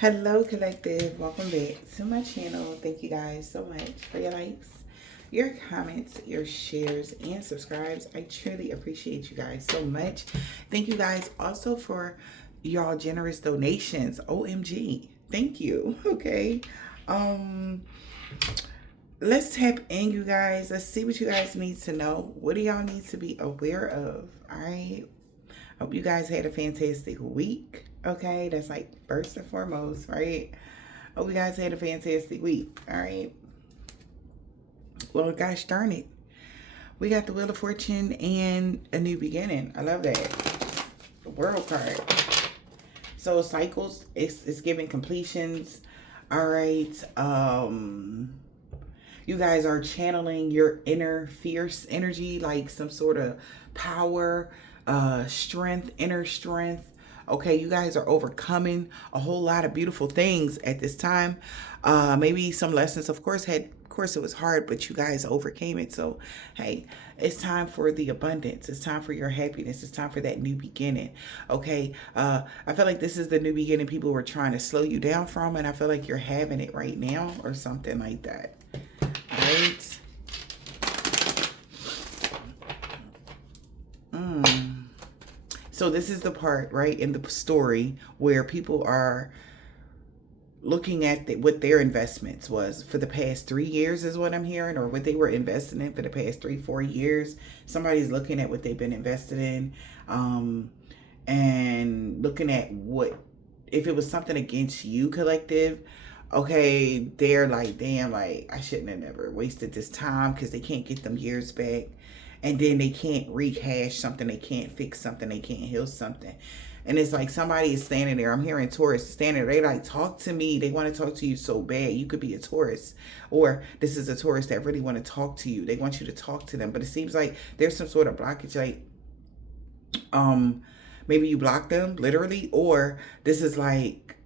Hello, collective. Welcome back to my channel. Thank you guys so much for your likes, your comments, your shares, and subscribes. I truly appreciate you guys so much. Thank you guys also for y'all generous donations. OMG. Thank you. Okay. Um, let's tap in, you guys. Let's see what you guys need to know. What do y'all need to be aware of? All right. Hope you guys had a fantastic week. Okay, that's like first and foremost, right? Hope you guys had a fantastic week. All right. Well, gosh darn it. We got the Wheel of Fortune and a new beginning. I love that. The World card. So cycles, it's giving completions. All right. You guys are channeling your inner fierce energy, like some sort of power, strength, inner strength. Okay, you guys are overcoming a whole lot of beautiful things at this time. Maybe some lessons, of course, it was hard, but you guys overcame it. So, hey, it's time for the abundance. It's time for your happiness. It's time for that new beginning. Okay, I feel like this is the new beginning people were trying to slow you down from, and I feel like you're having it right now or something like that. Right? So this is the part, right, in the story where people are looking at what their investments was for the past 3 years is what I'm hearing, or what they were investing in for the past 3-4 years. Somebody's looking at what they've been invested in, and looking at what, if it was something against you, collective. Okay, they're like, damn, like I shouldn't have never wasted this time, because they can't get them years back, and then they can't rehash something, they can't fix something, they can't heal something. And it's like somebody is standing there. I'm hearing Taurus standing there. They like, talk to me. They want to talk to you so bad. You could be a Taurus, or this is a Taurus that really want to talk to you. They want you to talk to them, but it seems like there's some sort of blockage. Like, maybe you block them literally, or this is like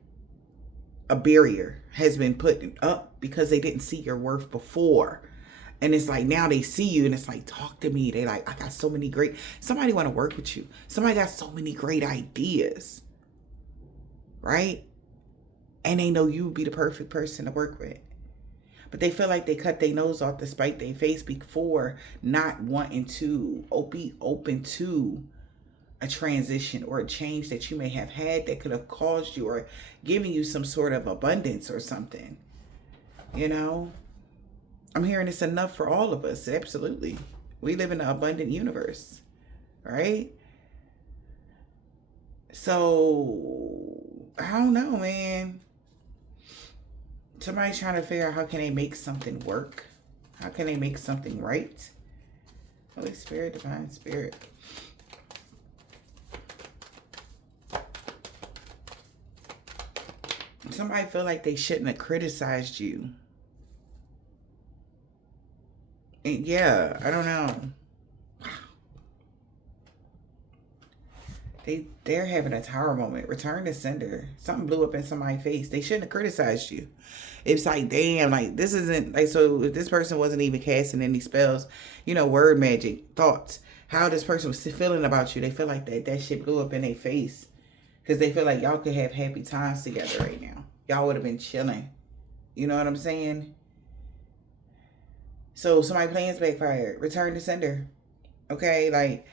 a barrier has been put up because they didn't see your worth before. And it's like now they see you, and it's like, talk to me. They like, I got so many great, somebody want to work with you. Somebody got so many great ideas, right? And they know you would be the perfect person to work with. But they feel like they cut their nose off to spite their face before not wanting to be open to a transition or a change that you may have had that could have caused you or given you some sort of abundance or something. You know? I'm hearing it's enough for all of us. Absolutely. We live in an abundant universe, right? So, I don't know, man. Somebody's trying to figure out how can they make something work? How can they make something right? Holy Spirit, Divine Spirit. Somebody feel like they shouldn't have criticized you. And yeah, I don't know. They're having a tower moment. Return to sender. Something blew up in somebody's face. They shouldn't have criticized you. It's like, damn, like this isn't like, so if this person wasn't even casting any spells, word magic, thoughts, how this person was feeling about you, they feel like that shit blew up in their face. Because they feel like y'all could have happy times together right now. Y'all would have been chilling. You know what I'm saying? So somebody plans backfired. Return to sender. Okay, like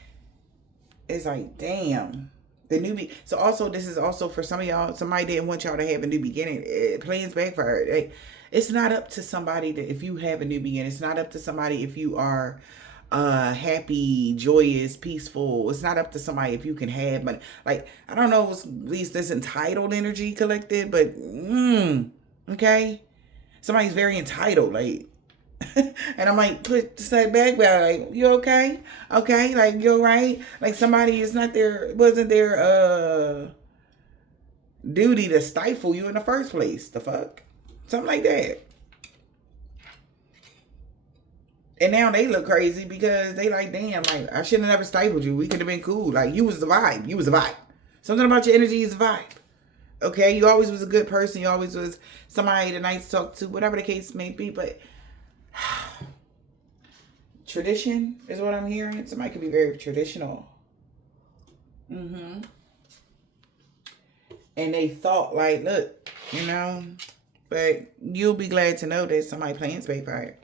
it's like, damn. The newbie. So also, this is also for some of y'all. Somebody didn't want y'all to have a new beginning. Plans backfired. Like, it's not up to somebody that if you have a new beginning. It's not up to somebody if you are happy, joyous, peaceful. It's not up to somebody if you can have money. Like, I don't know, at least this entitled energy collected, but okay. Somebody's very entitled, like and I might put the side back, but like, you okay? Okay, like you alright? Like somebody is not there, wasn't their duty to stifle you in the first place. The fuck? Something like that. And now they look crazy because they like, damn, like I shouldn't have never stifled you. We could have been cool. Like you was the vibe. You was the vibe. Something about your energy is the vibe. Okay, you always was a good person. You always was somebody to nice to talk to, whatever the case may be. But tradition is what I'm hearing. Somebody could be very traditional. And they thought like, look, you know. But you'll be glad to know that somebody plans backfire.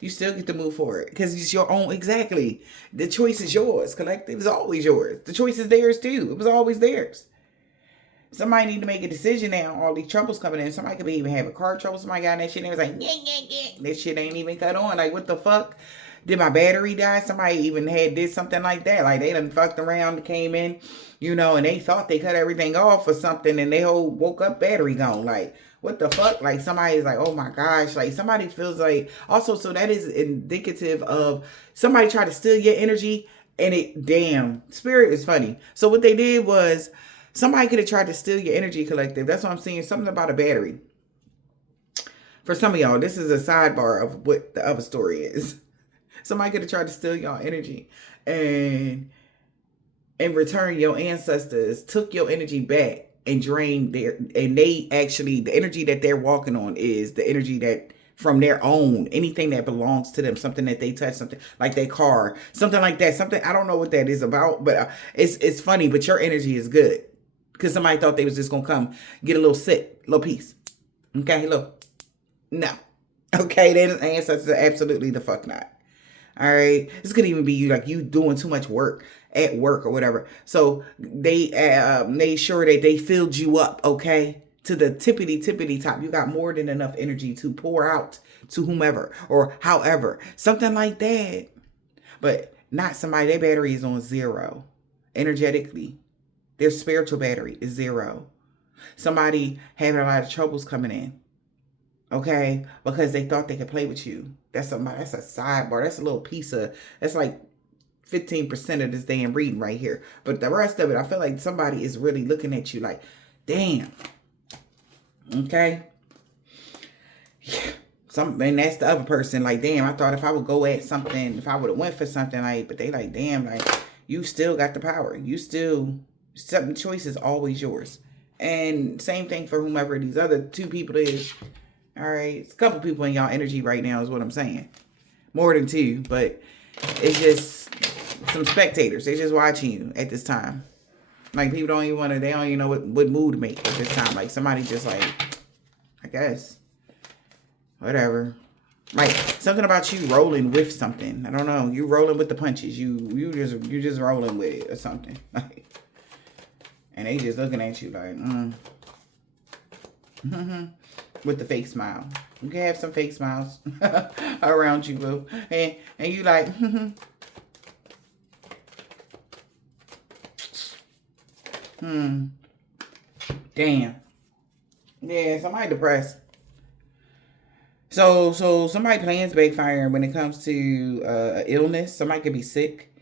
You still get to move forward because it's your own. Exactly. The choice is yours. Collective is always yours. The choice is theirs too. It was always theirs. Somebody need to make a decision now. All these troubles coming in. Somebody could be even having car trouble. Somebody got in that shit and it was like, yeah, yeah, yeah. That shit ain't even cut on. Like, what the fuck? Did my battery die? Somebody even did something like that. Like, they done fucked around, came in, and they thought they cut everything off or something and they whole woke up battery gone. Like, what the fuck? Like, somebody's like, oh my gosh. Like, somebody feels like, also, so that is indicative of somebody tried to steal your energy and damn, spirit is funny. So what they did was, somebody could have tried to steal your energy, collective. That's what I'm saying. Something about a battery. For some of y'all, this is a sidebar of what the other story is. Somebody could have tried to steal y'all energy. And in return, your ancestors took your energy back and drained the energy that they're walking on is the energy that from their own, anything that belongs to them, something that they touch, something like their car, something like that. Something, I don't know what that is about, but it's funny, but your energy is good. Because somebody thought they was just going to come get a little sip, a little piece. Okay, look. No. Okay, their ancestors are absolutely the fuck not. All right. This could even be you doing too much work at work or whatever. So they made sure that they filled you up, okay? To the tippity top. You got more than enough energy to pour out to whomever or however. Something like that. But not somebody, their battery is on 0 energetically. Their spiritual battery is 0. Somebody having a lot of troubles coming in. Okay? Because they thought they could play with you. That's a sidebar. That's a little piece of, that's like 15% of this damn reading right here. But the rest of it, I feel like somebody is really looking at you like, damn. Okay? Yeah. And that's the other person, like, damn, I thought if I would go at something, if I would have went for something, like, but they like, damn, like, you still got the power. You still, something, choice is always yours. And same thing for whomever these other 2 people is. All right. It's a couple people in y'all energy right now is what I'm saying. More than 2, but it's just some spectators. They're just watching you at this time. Like, people don't even want to, they don't even know what mood to make at this time. Like, somebody just like, I guess, whatever. Like, something about you rolling with something. I don't know. You rolling with the punches. You just rolling with it or something. Like, and they just looking at you like, with the fake smile. You can have some fake smiles around you, boo. And you like, damn. Yeah, somebody depressed. So somebody plans backfire when it comes to illness. Somebody could be sick.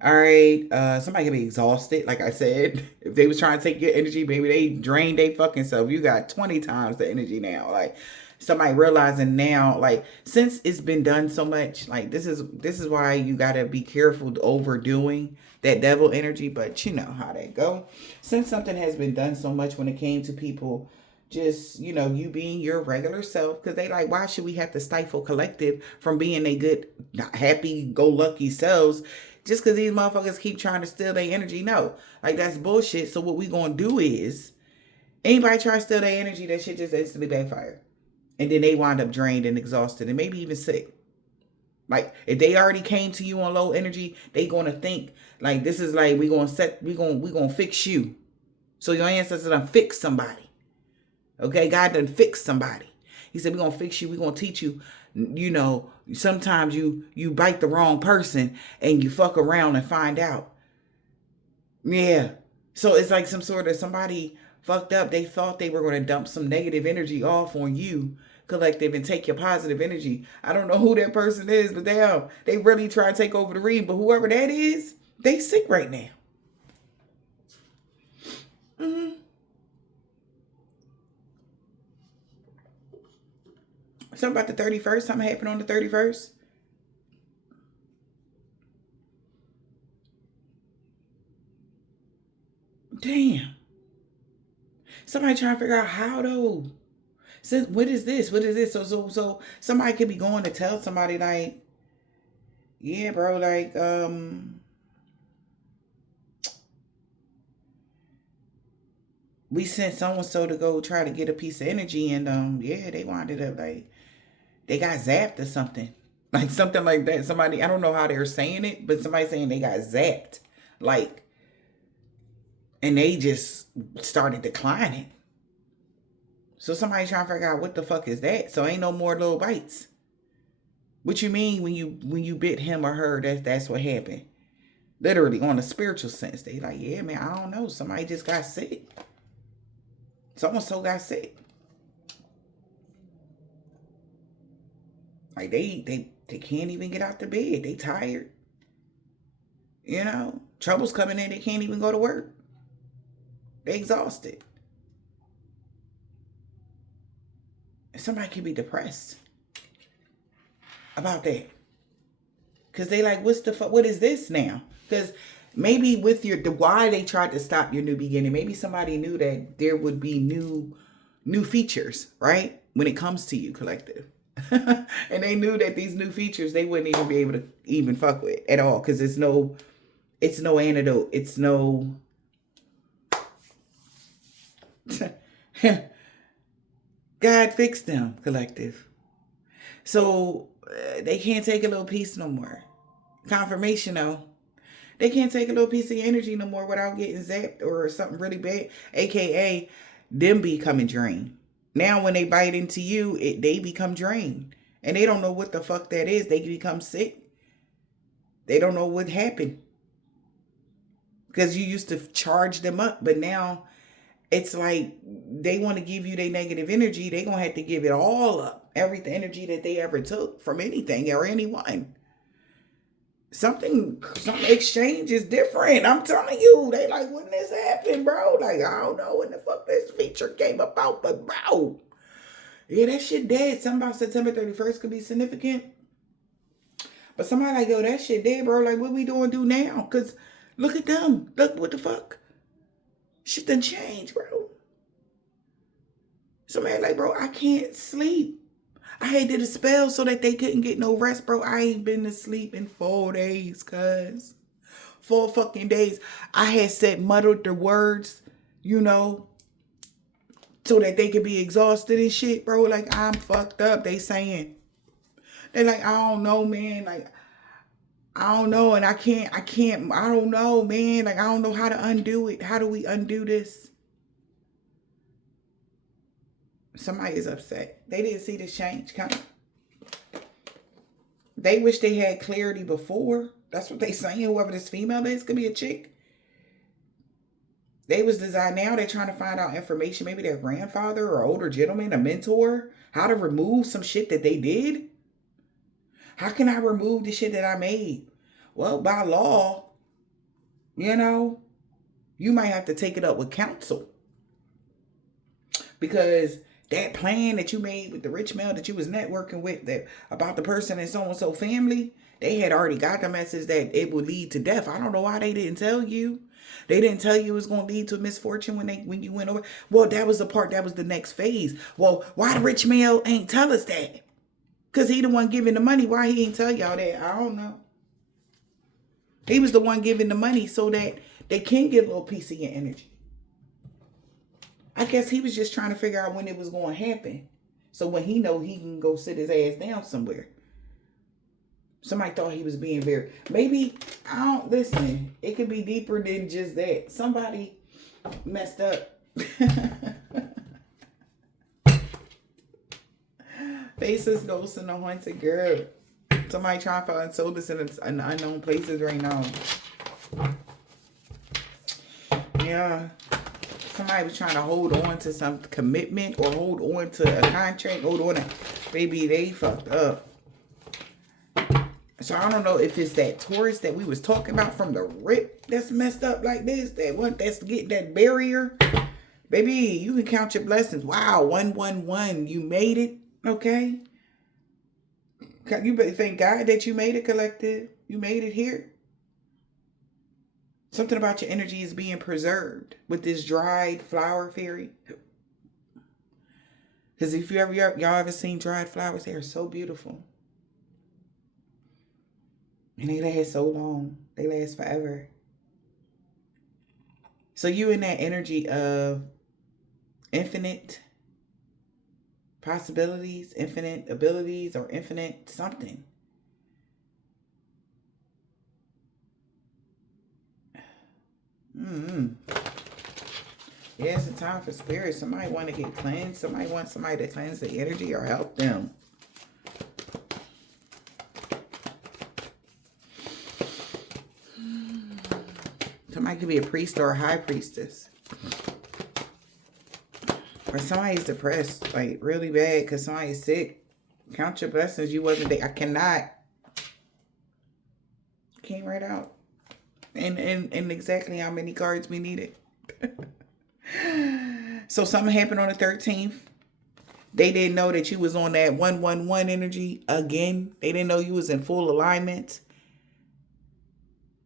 All right. Somebody could be exhausted. Like I said, if they was trying to take your energy, baby, they drained their fucking self. You got 20 times the energy now. Like, somebody realizing now, like, since it's been done so much, like, this is why you gotta be careful overdoing that devil energy. But you know how that go. Since something has been done so much when it came to people just, you being your regular self, because they like, why should we have to stifle collective from being a good, happy-go-lucky selves just because these motherfuckers keep trying to steal their energy? No, like, that's bullshit. So what we gonna do is, anybody try to steal their energy, that shit just instantly backfire. And then they wind up drained and exhausted and maybe even sick. Like, if they already came to you on low energy, they gonna think like, this is like, we gonna fix you. So your ancestors done fix somebody. Okay, God done fix somebody. He said, we're going to fix you. We're going to teach you, sometimes you bite the wrong person and you fuck around and find out. Yeah. So it's like some sort of, somebody fucked up. They thought they were going to dump some negative energy off on you, collective, and take your positive energy. I don't know who that person is, but they really try to take over the read. But whoever that is, they sick right now. Something about the 31st. Something happened on the 31st. Damn. Somebody trying to figure out how though. So what is this? What is this? So somebody could be going to tell somebody like, yeah, bro, like, we sent so-and-so to go try to get a piece of energy, and yeah, they winded up like they got zapped or something. Like something like that. Somebody, I don't know how they're saying it, but somebody saying they got zapped. Like, and they just started declining. So somebody trying to figure out what the fuck is that. So ain't no more little bites. What you mean when you bit him or her, that's what happened. Literally on a spiritual sense. They like, yeah, man, I don't know. Somebody just got sick. So got sick. Like they can't even get out the bed. They tired. You know, trouble's coming in. They can't even go to work. They exhausted. Somebody can be depressed about that. Because they like, what's the fuck? What is this now? Because maybe with the why they tried to stop your new beginning, maybe somebody knew that there would be new features, right? When it comes to you, collective. And they knew that these new features they wouldn't even be able to even fuck with at all. Because it's no antidote. It's no God fixed them, collective. So they can't take a little piece no more. Confirmation though. They can't take a little piece of your energy no more without getting zapped or something really bad. AKA them becoming drained. Now when they bite into you, they become drained. And they don't know what the fuck that is. They become sick. They don't know what happened. Because you used to charge them up. But now it's like they want to give you their negative energy. They're going to have to give it all up. Every energy that they ever took from anything or anyone. Some exchange is different. I'm telling you. They like, when this happened, bro? Like, I don't know when the fuck this feature came about. But, bro. Yeah, that shit dead. Something about September 31st could be significant. But somebody like, yo, that shit dead, bro. Like, what we do now? Because look at them. Look, what the fuck? Shit done changed, bro. Somebody like, bro, I can't sleep. I had did a spell so that they couldn't get no rest, bro. I ain't been to sleep in 4 days, cuz. 4 fucking days. I had said, muddled the words, you know, so that they could be exhausted and shit, bro. Like, I'm fucked up. They saying. They like, I don't know, man. Like, I don't know. And I don't know, man. Like, I don't know how to undo it. How do we undo this? Somebody is upset. They didn't see this change coming. They wish they had clarity before. That's what they saying. Whoever this female is could be a chick. They was designed. Now they're trying to find out information. Maybe their grandfather or older gentleman, a mentor. How to remove some shit that they did. How can I remove the shit that I made? Well, by law, you know, you might have to take it up with counsel. Because that plan that you made with the rich male that you was networking with that about the person and so-and-so family, they had already got the message that it would lead to death. I don't know why they didn't tell you. They didn't tell you it was going to lead to misfortune when you went over. Well, that was the part, that was the next phase. Well, why the rich male ain't tell us that? Because he the one giving the money. Why he ain't tell y'all that? I don't know. He was the one giving the money so that they can get a little piece of your energy. I guess he was just trying to figure out when it was going to happen. So when he know he can go sit his ass down somewhere. Somebody thought he was being very... Maybe, I don't... Listen, it could be deeper than just that. Somebody messed up. Faceless ghosts and a haunted girl. Somebody trying to find solace in unknown places right now. Yeah. Somebody was trying to hold on to some commitment or hold on to a contract. Hold on to... Baby, they fucked up. So I don't know if it's that Taurus that we was talking about from the rip that's messed up like this. That one that's getting that barrier. Baby, you can count your blessings. Wow, 111. You made it. Okay. You better thank God that you made it, collective. You made it here. Something about your energy is being preserved with this dried flower fairy. Because if y'all ever seen dried flowers, they are so beautiful. And they last so long. They last forever. So you in that energy of infinite possibilities, infinite abilities, or infinite something. Yeah, it's a time for spirit. Somebody want to get cleansed. Somebody wants somebody to cleanse the energy or help them. Somebody could be a priest or a high priestess. Or somebody's depressed, like really bad because somebody's sick. Count your blessings. You wasn't there. I cannot. Came right out. And exactly how many cards we needed. So something happened on the 13th. They didn't know that you was on that 111 energy again. They didn't know you was in full alignment.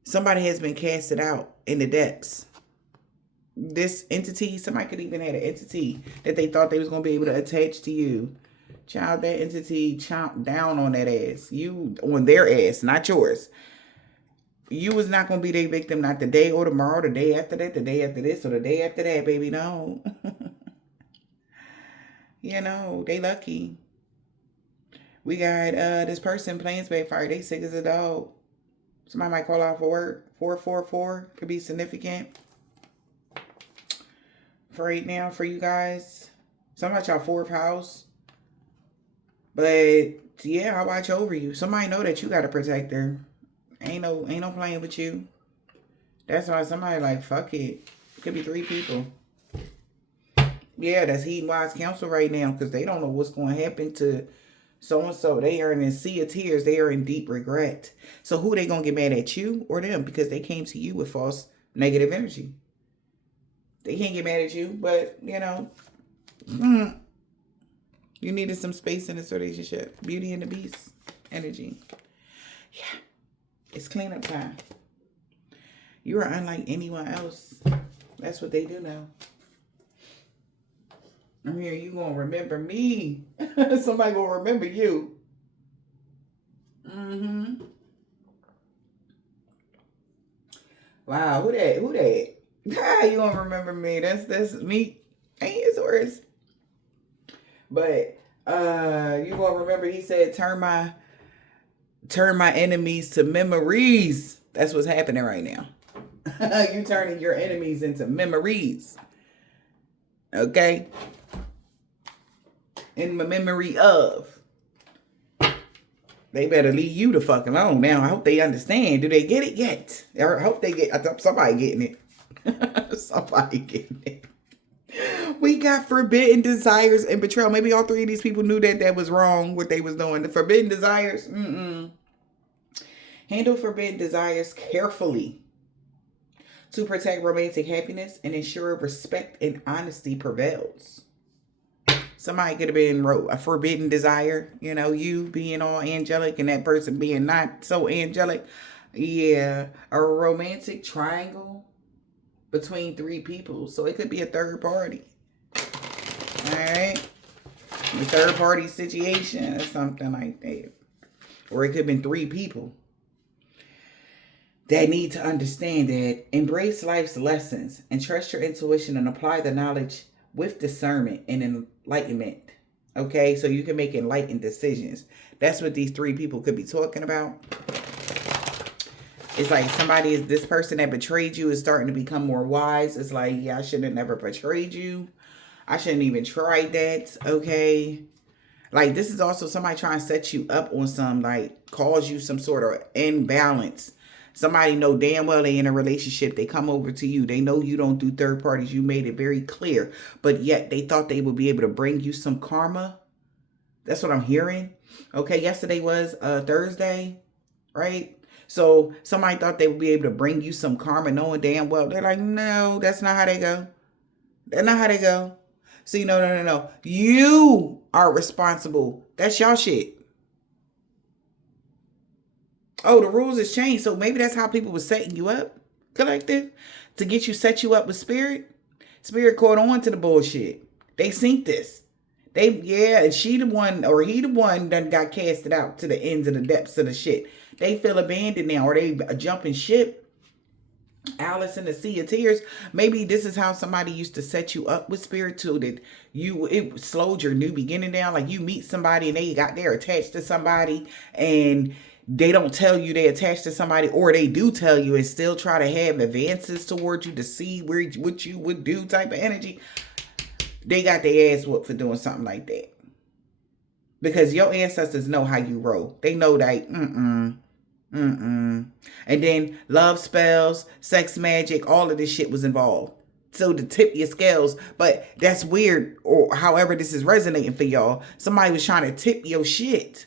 Somebody has been casted out in the depths. This entity, somebody could even have an entity that they thought they was going to be able to attach to you. Child, that entity chomped down on that ass. You, on their ass, not yours. You was not going to be their victim, not the day or tomorrow, the day after that, the day after this, or the day after that, baby. No. You know, they lucky. We got this person playing Spade Fire. They sick as a dog. Somebody might call out for work. 444 could be significant for right now for you guys. Something about y'all 4th house. But yeah, I watch over you. Somebody know that you got a protector. Ain't no playing with you. That's why somebody like, fuck it. Could be 3 people. Yeah, that's heed wise counsel right now because they don't know what's going to happen to so-and-so. They are in a sea of tears. They are in deep regret. So who they going to get mad at, you or them? Because they came to you with false negative energy. They can't get mad at you, but, you know, you needed some space in this relationship. Beauty and the Beast energy. Yeah, it's cleanup time. You are unlike anyone else. That's what they do now. I'm here. You gonna remember me? Somebody gonna remember you. Wow, who that? Who that? Ah, you gonna remember me? That's me. Ain't his words. But you gonna remember? He said, "Turn my enemies to memories." That's what's happening right now. You turning your enemies into memories. Okay. In my memory of. They better leave you the fuck alone now. I hope they understand. Do they get it yet? Or I hope they get. I thought somebody getting it. Somebody getting it. We got forbidden desires and betrayal. Maybe all 3 of these people knew that was wrong, what they was doing. The forbidden desires. Handle forbidden desires carefully to protect romantic happiness and ensure respect and honesty prevails. Somebody could have been a forbidden desire, you know, you being all angelic and that person being not so angelic. Yeah, a romantic triangle between 3 people. So it could be a third party. All right. A third party situation or something like that. Or it could have been 3 people that need to understand that embrace life's lessons and trust your intuition and apply the knowledge with discernment and enlightenment. Okay, so you can make enlightened decisions. That's what these 3 people could be talking about. It's like this person that betrayed you is starting to become more wise. It's like, yeah, I should have never betrayed you. I shouldn't even tried that. Okay. Like, this is also somebody trying to set you up on some, like, cause you some sort of imbalance. Somebody know damn well they in a relationship. They come over to you. They know you don't do third parties. You made it very clear. But yet they thought they would be able to bring you some karma. That's what I'm hearing. Okay, yesterday was Thursday, right? So somebody thought they would be able to bring you some karma knowing damn well. They're like, no, that's not how they go. That's not how they go. See, no. You are responsible. That's y'all shit. Oh, the rules has changed. So maybe that's how people were setting you up, collective, to get you, set you up with spirit. Spirit caught on to the bullshit. They synced this. And she the one, or he the one that got casted out to the ends of the depths of the shit. They feel abandoned now, or they jumping ship. Alice in the Sea of Tears. Maybe this is how somebody used to set you up with spirit too, that it slowed your new beginning down. Like you meet somebody and they're attached to somebody, and they don't tell you they attached to somebody, or they do tell you and still try to have advances towards you to see what you would do type of energy. They got their ass whooped for doing something like that. Because your ancestors know how you roll. They know that, and then love spells, sex magic, all of this shit was involved. So to tip your scales, but that's weird, or however this is resonating for y'all. Somebody was trying to tip your shit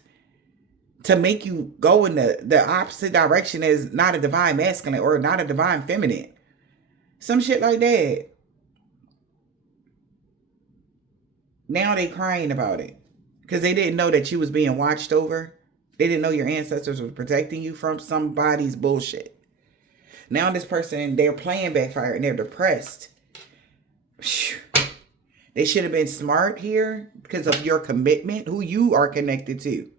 to make you go in the opposite direction as not a divine masculine or not a divine feminine. Some shit like that. Now they crying about it. Because they didn't know that you was being watched over. They didn't know your ancestors were protecting you from somebody's bullshit. Now this person, they're playing backfire and they're depressed. They should have been smart here because of your commitment, who you are connected to.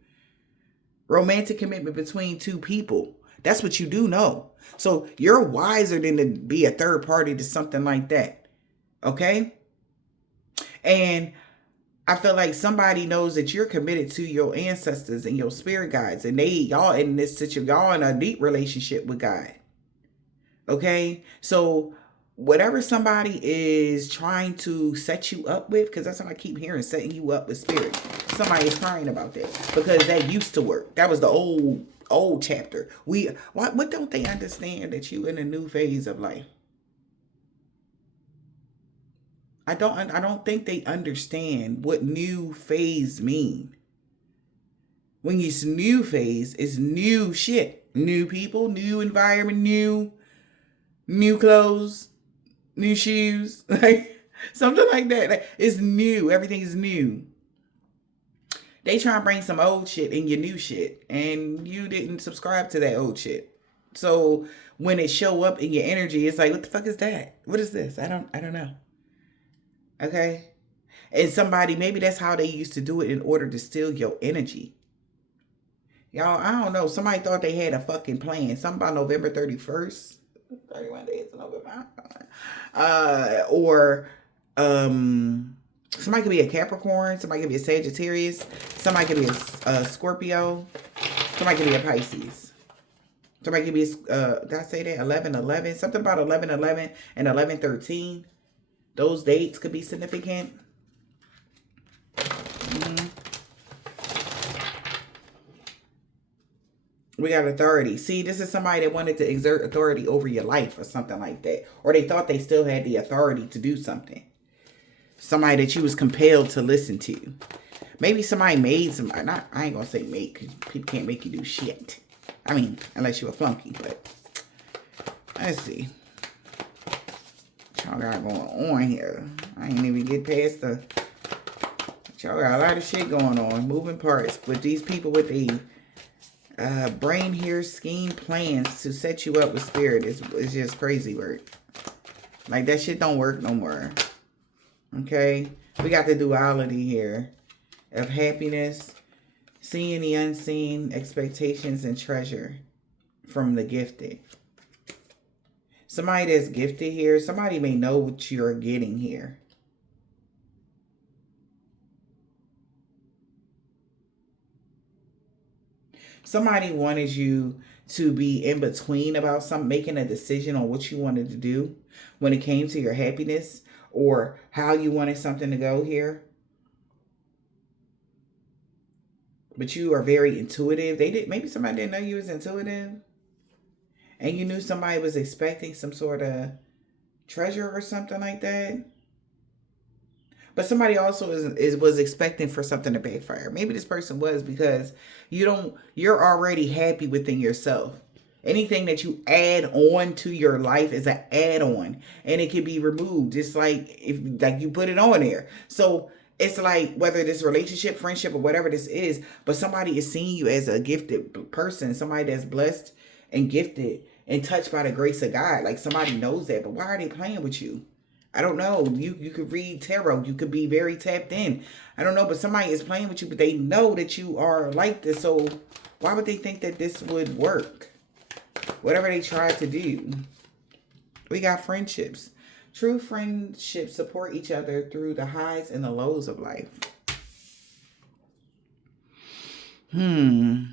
Romantic commitment between two people. That's what you do know. So you're wiser than to be a third party to something like that. Okay? And I feel like somebody knows that you're committed to your ancestors and your spirit guides, and y'all in this situation, y'all in a deep relationship with God. Okay, so whatever somebody is trying to set you up with, because that's what I keep hearing, setting you up with spirit. Somebody is crying about that because that used to work. That was the old chapter. What don't they understand that you in a new phase of life? I don't think they understand what new phase mean. When it's new phase, it's new shit. New people, new environment, new clothes, new shoes, like something like that. Like, it's new. Everything is new. They try to bring some old shit in your new shit, and you didn't subscribe to that old shit. So when it show up in your energy, it's like, what the fuck is that? What is this? I don't know. Okay. And somebody, maybe that's how they used to do it in order to steal your energy. Y'all, I don't know. Somebody thought they had a fucking plan. Something about November 31st. 31 days of November. Somebody could be a Capricorn. Somebody could be a Sagittarius. Somebody could be a Scorpio. Somebody could be a Pisces. Somebody could be, did I say that? 11/11. Something about 11/11 and 11/13. Those dates could be significant. We got authority. See, this is somebody that wanted to exert authority over your life or something like that. Or they thought they still had the authority to do something. Somebody that you was compelled to listen to. Maybe somebody made some, I ain't going to say make, because people can't make you do shit. I mean, unless you're a flunky, but let's see. Y'all got going on here. I ain't even get past the... Y'all got a lot of shit going on. Moving parts. With these people with the brain here scheme plans to set you up with spirit. It's just crazy work. Like that shit don't work no more. Okay? We got the duality here. Of happiness. Seeing the unseen. Expectations and treasure. From the gifted. Somebody that's gifted here, somebody may know what you're getting here. Somebody wanted you to be in between about something, making a decision on what you wanted to do when it came to your happiness or how you wanted something to go here. But you are very intuitive. Maybe somebody didn't know you was intuitive. And you knew somebody was expecting some sort of treasure or something like that. But somebody also was expecting for something to backfire. Maybe this person was because you're already happy within yourself. Anything that you add on to your life is an add-on. And it can be removed. Just like if you put it on there. So it's like whether this relationship, friendship, or whatever this is, but somebody is seeing you as a gifted person. Somebody that's blessed and gifted and touched by the grace of God. Like somebody knows that, but why are they playing with you? I don't know. You could read tarot. You could be very tapped in. I don't know, but somebody is playing with you, but they know that you are like this. So why would they think that this would work? Whatever they try to do. We got friendships. True friendships support each other through the highs and the lows of life. Maybe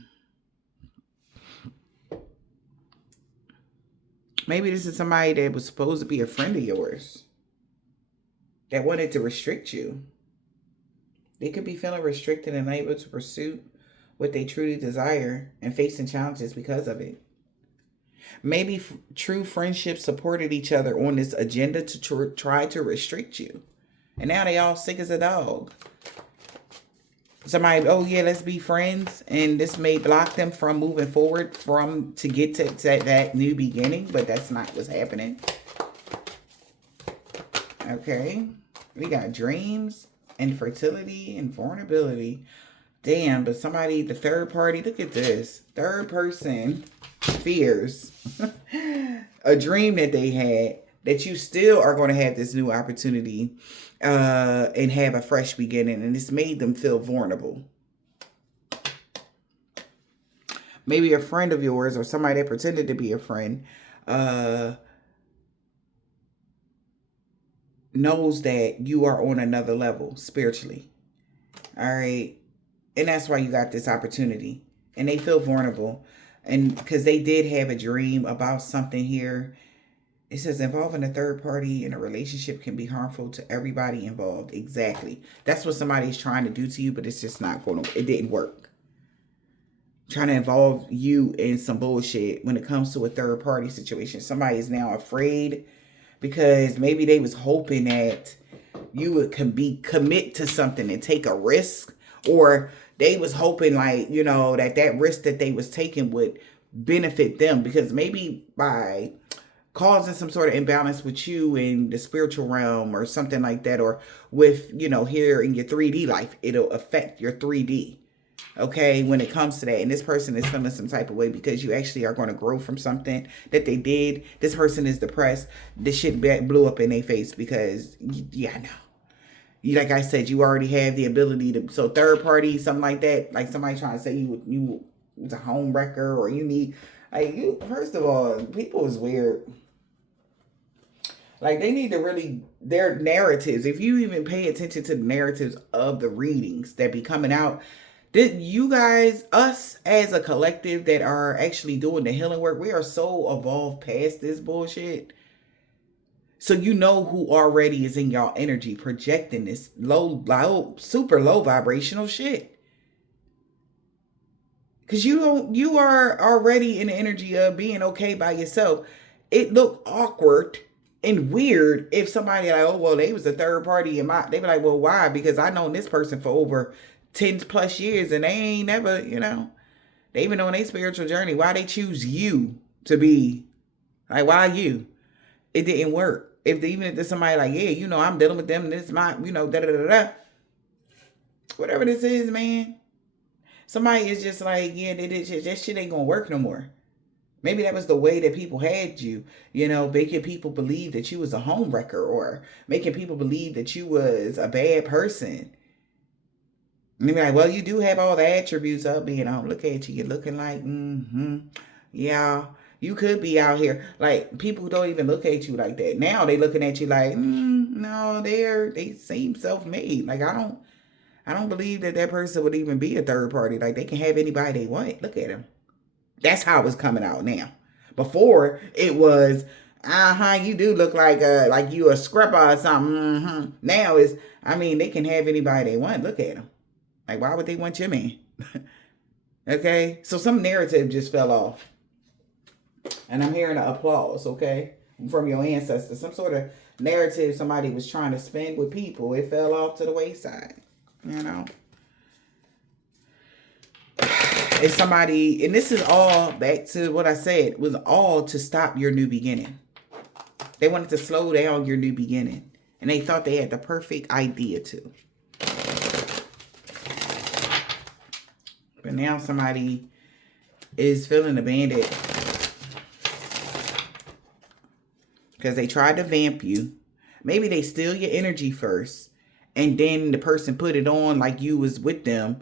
this is somebody that was supposed to be a friend of yours that wanted to restrict you. They could be feeling restricted and unable to pursue what they truly desire and facing challenges because of it. Maybe true friendships supported each other on this agenda to try to restrict you. And now they all sick as a dog. Somebody, oh yeah, let's be friends. And this may block them from moving forward to get to that new beginning. But that's not what's happening. Okay. We got dreams, infertility, and vulnerability. Damn, but somebody, the third party, look at this. Third person fears a dream that they had, that you still are going to have this new opportunity and have a fresh beginning. And it's made them feel vulnerable. Maybe a friend of yours or somebody that pretended to be a friend knows that you are on another level spiritually. All right. And that's why you got this opportunity. And they feel vulnerable. And because they did have a dream about something here. It says involving a third party in a relationship can be harmful to everybody involved. Exactly. That's what somebody's trying to do to you, but it's just not going to, it didn't work. Trying to involve you in some bullshit when it comes to a third party situation. Somebody is now afraid because maybe they was hoping that you would commit to something and take a risk, or they was hoping like, you know, that risk that they was taking would benefit them, because maybe by causing some sort of imbalance with you in the spiritual realm or something like that, or with, you know, here in your 3D life, it'll affect your 3D. Okay, when it comes to that. And this person is feeling some type of way because you actually are going to grow from something that they did. This person is depressed. This shit blew up in their face because, yeah, no. You, like I said, you already have the ability to, so third party, something like that, like somebody trying to say you was a home wrecker, or you need, like, you, first of all, people is weird. Like, they need to really, their narratives, if you even pay attention to the narratives of the readings that be coming out, that you guys, us as a collective that are actually doing the healing work, we are so evolved past this bullshit. So you know who already is in y'all energy projecting this low, super low vibrational shit. Because you are already in the energy of being okay by yourself. It looked awkward and weird if somebody like, oh, well, they was a third party in my, they be like, well, why? Because I known this person for over 10 plus years and they ain't never, you know, they even on their spiritual journey. Why they choose you to be, like, why you? It didn't work. Even if there's somebody like, yeah, you know, I'm dealing with them, this is my, you know, da-da-da-da. Whatever this is, man. Somebody is just like, yeah, that shit ain't gonna work no more. Maybe that was the way that people had you, you know, making people believe that you was a home wrecker, or making people believe that you was a bad person. And they be like, well, you do have all the attributes of being home. Look at you. You're looking like, yeah. You could be out here. Like, people don't even look at you like that. Now they looking at you like, no, they seem self-made. Like, I don't believe that person would even be a third party. Like, they can have anybody they want. Look at them. That's how it's coming out now. Before, it was, you do look like you a scrapper or something. Now it's, I mean, they can have anybody they want. Look at them. Like, why would they want your man? Okay? So some narrative just fell off. And I'm hearing an applause, okay, from your ancestors. Some sort of narrative somebody was trying to spin with people. It fell off to the wayside, you know. It's somebody, and this is all back to what I said, was all to stop your new beginning. They wanted to slow down your new beginning. And they thought they had the perfect idea to. But now somebody is feeling abandoned. Because they tried to vamp you. Maybe they steal your energy first. And then the person put it on like you was with them.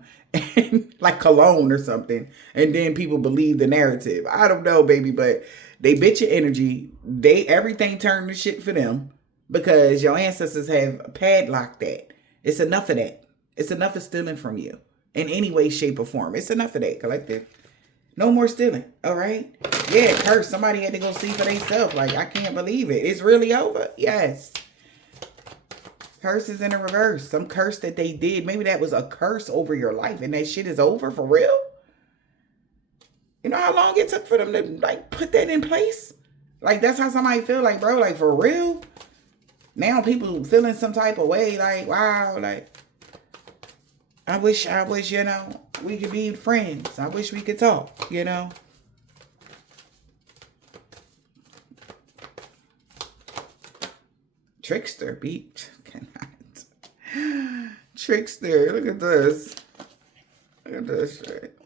Like cologne or something. And then people believe the narrative. I don't know, baby. But They bitch your energy. Everything turned to shit for them because your ancestors have padlocked that. It's enough of that. It's enough of stealing from you in any way, shape, or form. It's enough of that, collective. No more stealing. All right. Yeah, curse. Somebody had to go see for themselves. Like, I can't believe it. It's really over. Yes. Curses in the reverse. Some curse that they did. Maybe that was a curse over your life and that shit is over for real. You know how long it took for them to like put that in place? Like that's how somebody feel like, bro, like for real? Now people feeling some type of way, like, wow, like I wish, you know, we could be friends. I wish we could talk, you know. Trickster beat. Cannot. Trickster. Look at this. Look at this shit.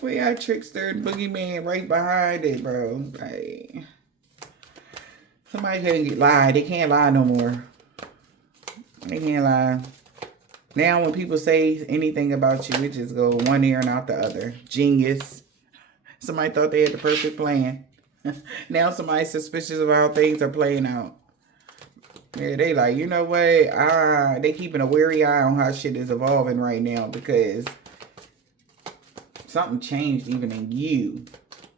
We got Trickster and Boogeyman right behind it, bro. Like, somebody couldn't lie. They can't lie no more. They can't lie. Now when people say anything about you, it just go one ear and out the other. Genius. Somebody thought they had the perfect plan. Now somebody's suspicious of how things are playing out. Yeah, they like, you know what? They keeping a wary eye on how shit is evolving right now because something changed even in you.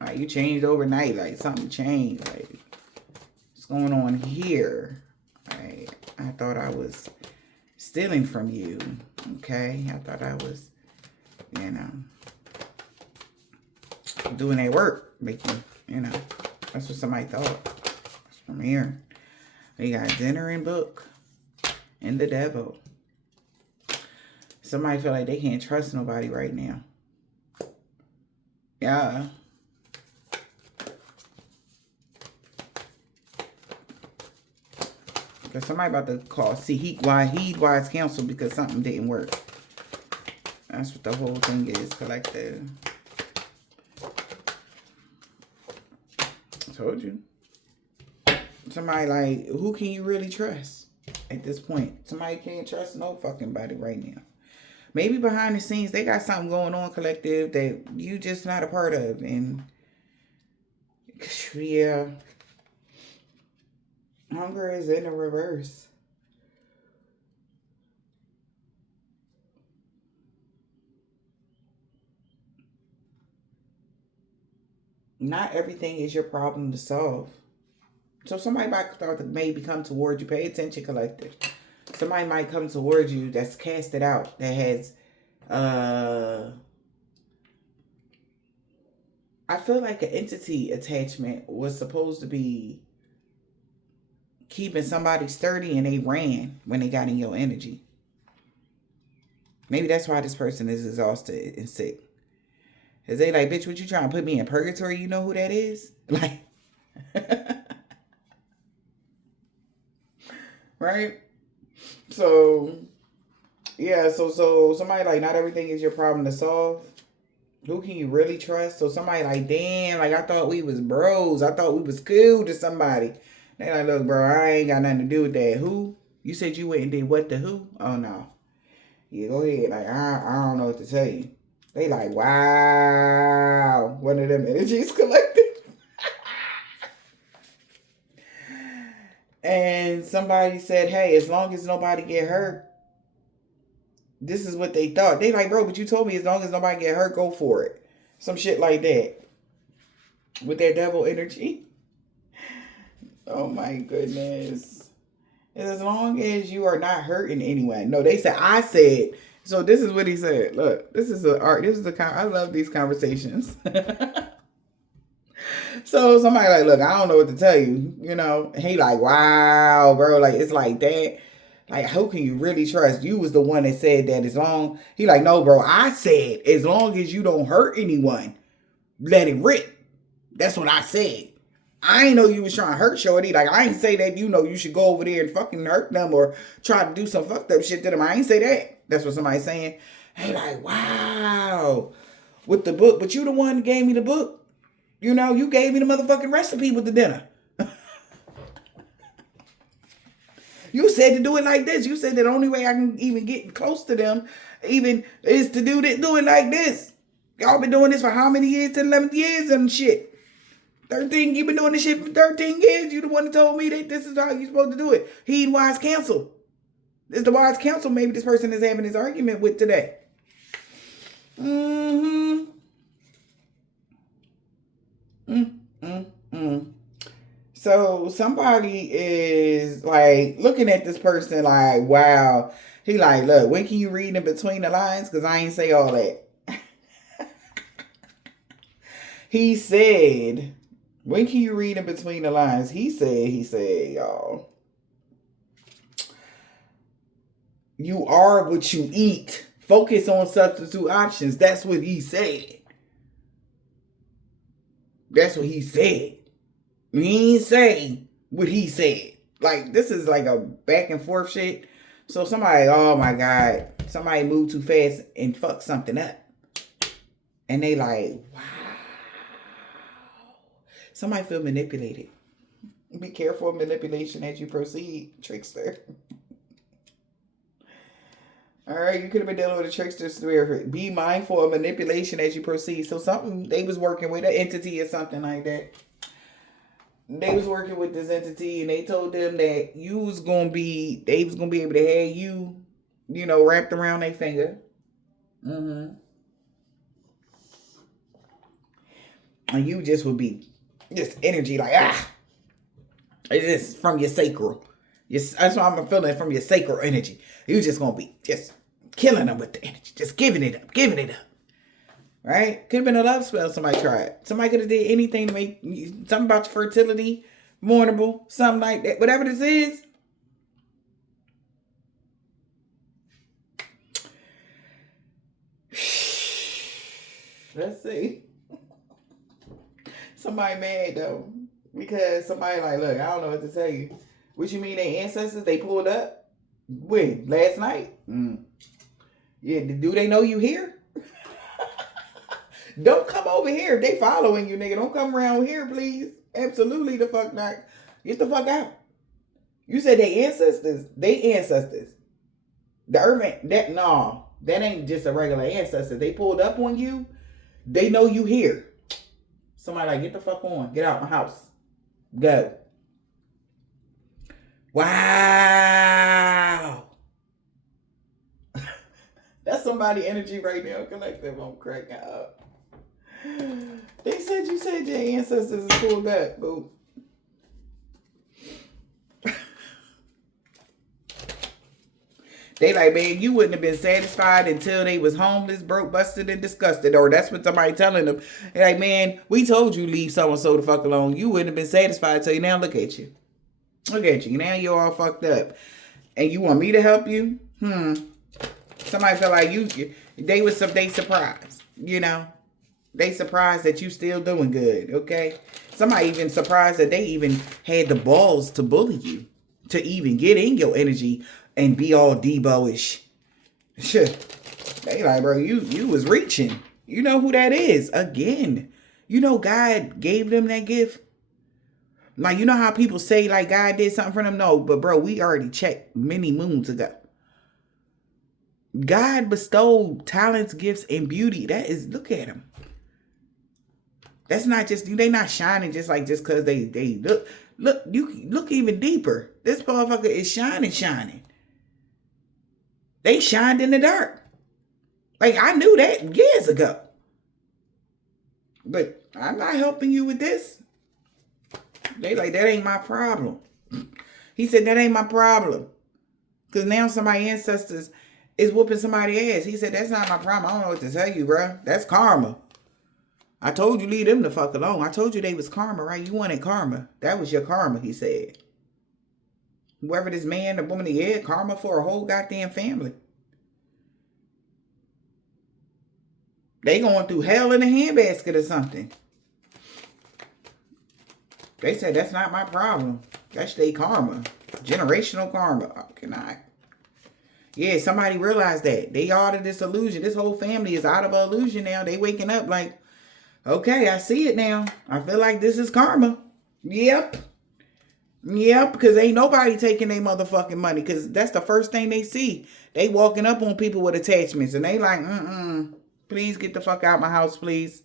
Like, you changed overnight. Like, something changed. Like, what's going on here? Like, I thought I was stealing from you. Okay? I thought I was, you know, doing that work. Making, you know, that's what somebody thought. That's from here. We got dinner and book. And the devil. Somebody feel like they can't trust nobody right now. Yeah. Because somebody about to call heed wise counsel because something didn't work. That's what the whole thing is, collective. Told you. Somebody like, who can you really trust at this point? Somebody can't trust no fucking body right now. Maybe behind the scenes, they got something going on, collective, that you just not a part of. And, yeah. Hunger is in the reverse. Not everything is your problem to solve. So somebody might start to maybe come towards you. Pay attention, collective. Somebody might come towards you that's casted out, that has, I feel like an entity attachment was supposed to be keeping somebody sturdy and they ran when they got in your energy. Maybe that's why this person is exhausted and sick. Because they like, bitch, what you trying to put me in purgatory? You know who that is? Like, right? So, yeah, so somebody like, not everything is your problem to solve. Who can you really trust? So somebody like, damn, like I thought we was bros. I thought we was cool to somebody. They like, look, bro, I ain't got nothing to do with that. Who? You said you went and did what to who? Oh, no. Yeah, go ahead. Like, I don't know what to tell you. They like, wow. One of them energies collected. And somebody said, hey, as long as nobody get hurt, this is what they thought. They like, bro, but you told me as long as nobody get hurt, go for it. Some shit like that. With their devil energy. Oh my goodness. As long as you are not hurting anyone. No, they said, I said. So this is what he said. Look, this is the art. This is the I love these conversations. So somebody like, look, I don't know what to tell you. You know, he like, wow, bro. Like, it's like that. Like, who can you really trust? You was the one that said that as long. He like, no, bro, I said, as long as you don't hurt anyone, let it rip. That's what I said. I ain't know you was trying to hurt Shorty. Like, I ain't say that, you know, you should go over there and fucking hurt them or try to do some fucked up shit to them. I ain't say that. That's what somebody's saying. Hey, like, wow. With the book. But you the one that gave me the book. You know, you gave me the motherfucking recipe with the dinner. You said to do it like this. You said that the only way I can even get close to them even is to do it like this. Y'all been doing this for how many years? 10, 11 years and shit. 13, you've been doing this shit for 13 years. You the one that told me that this is how you're supposed to do it. Heed wise counsel. This is the wise counsel maybe this person is having this argument with today. So somebody is like looking at this person like, wow. He like, look, when can you read in between the lines? Because I ain't say all that. He said, when can you read in between the lines? He said, y'all, you are what you eat. Focus on substitute options. That's what he said. That's what he said. He ain't say what he said. Like, this is like a back and forth shit. So somebody, oh my God, somebody moved too fast and fucked something up. And they like, wow. Somebody feel manipulated. Be careful of manipulation as you proceed, trickster. All right, you could have been dealing with a trickster spirit. Be mindful of manipulation as you proceed. So something they was working with, an entity or something like that. They was working with this entity and they told them that they was gonna be able to have you, wrapped around their finger. And you just would be this energy like, it's just from your sacral. That's why I'm feeling from your sacral energy. You just gonna be just killing them with the energy, just giving it up. Right? Could have been a love spell somebody tried. Somebody could have did anything to make something about your fertility, vulnerable, something like that. Whatever this is. Let's see. Somebody mad though. Because somebody like, look, I don't know what to tell you. What you mean they ancestors, they pulled up? When? Last night? Yeah, do they know you here? Don't come over here. They following you, nigga. Don't come around here, please. Absolutely the fuck not. Get the fuck out. You said they ancestors. They ancestors. The urban, that ain't just a regular ancestor. They pulled up on you. They know you here. Somebody like, get the fuck on. Get out my house. Go. Wow. That's somebody energy right now, collective. I'm cracking up. They said you said your ancestors is pulled back, boo. They like, man, you wouldn't have been satisfied until they was homeless, broke, busted, and disgusted. Or that's what somebody telling them. They're like, man, we told you leave so-and-so the fuck alone. You wouldn't have been satisfied until you now look at you. Look at you. Now you're all fucked up. And you want me to help you? Somebody felt like they surprised, They surprised that you still doing good, okay? Somebody even surprised that they even had the balls to bully you, to even get in your energy and be all Debo-ish. Shit. They like, bro, you was reaching. You know who that is. Again, God gave them that gift. Like, you know how people say, like, God did something for them? No, but bro, we already checked many moons ago. God bestowed talents, gifts, and beauty. That is, look at them. That's not just, they not shining just because they look, you look even deeper. This motherfucker is shining. They shined in the dark. Like, I knew that years ago. But I'm not helping you with this. They like, that ain't my problem. He said, that ain't my problem. Because now somebody's ancestors is whooping somebody's ass. He said, that's not my problem. I don't know what to tell you, bro. That's karma. I told you leave them the fuck alone. I told you they was karma, right? You wanted karma. That was your karma, he said. Whoever this man, the woman, he had karma for a whole goddamn family. They going through hell in a handbasket or something. They said, that's not my problem. That's their karma. Generational karma. Oh, can I? Yeah, somebody realized that. They out of this illusion. This whole family is out of an illusion now. They waking up like, okay, I see it now. I feel like this is karma. Yep, because ain't nobody taking their motherfucking money. Because that's the first thing they see. They walking up on people with attachments. And they like, please get the fuck out my house, please.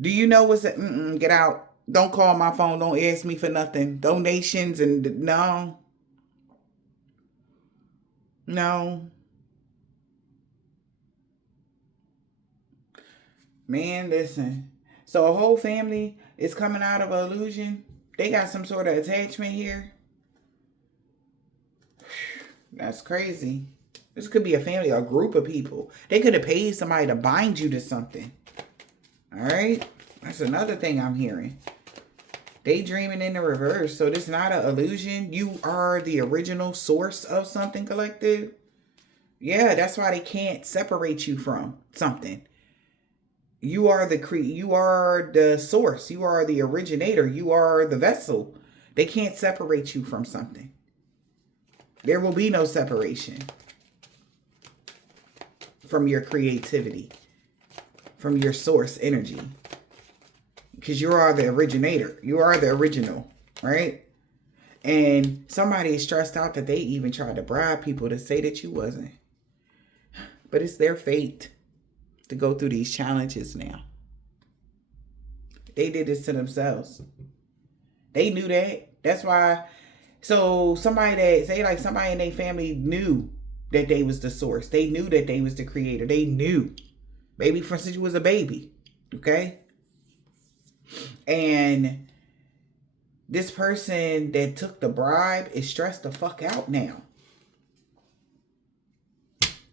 Do you know what's that? Get out. Don't call my phone. Don't ask me for nothing. Donations and no. No. Man, listen. So a whole family is coming out of an illusion. They got some sort of attachment here. That's crazy. This could be a family, a group of people. They could have paid somebody to bind you to something. All right? That's another thing I'm hearing. Daydreaming in the reverse. So this is not an illusion. You are the original source of something, collective. Yeah, that's why they can't separate you from something. You are you are the source. You are the originator. You are the vessel. They can't separate you from something. There will be no separation from your creativity, from your source energy. Because you are the originator. You are the original, right? And somebody is stressed out that they even tried to bribe people to say that you wasn't. But it's their fate to go through these challenges now. They did this to themselves. They knew that. That's why. So somebody that, say like somebody in their family knew that they was the source. They knew that they was the creator. They knew. Maybe for instance you was a baby. Okay? And this person that took the bribe is stressed the fuck out now.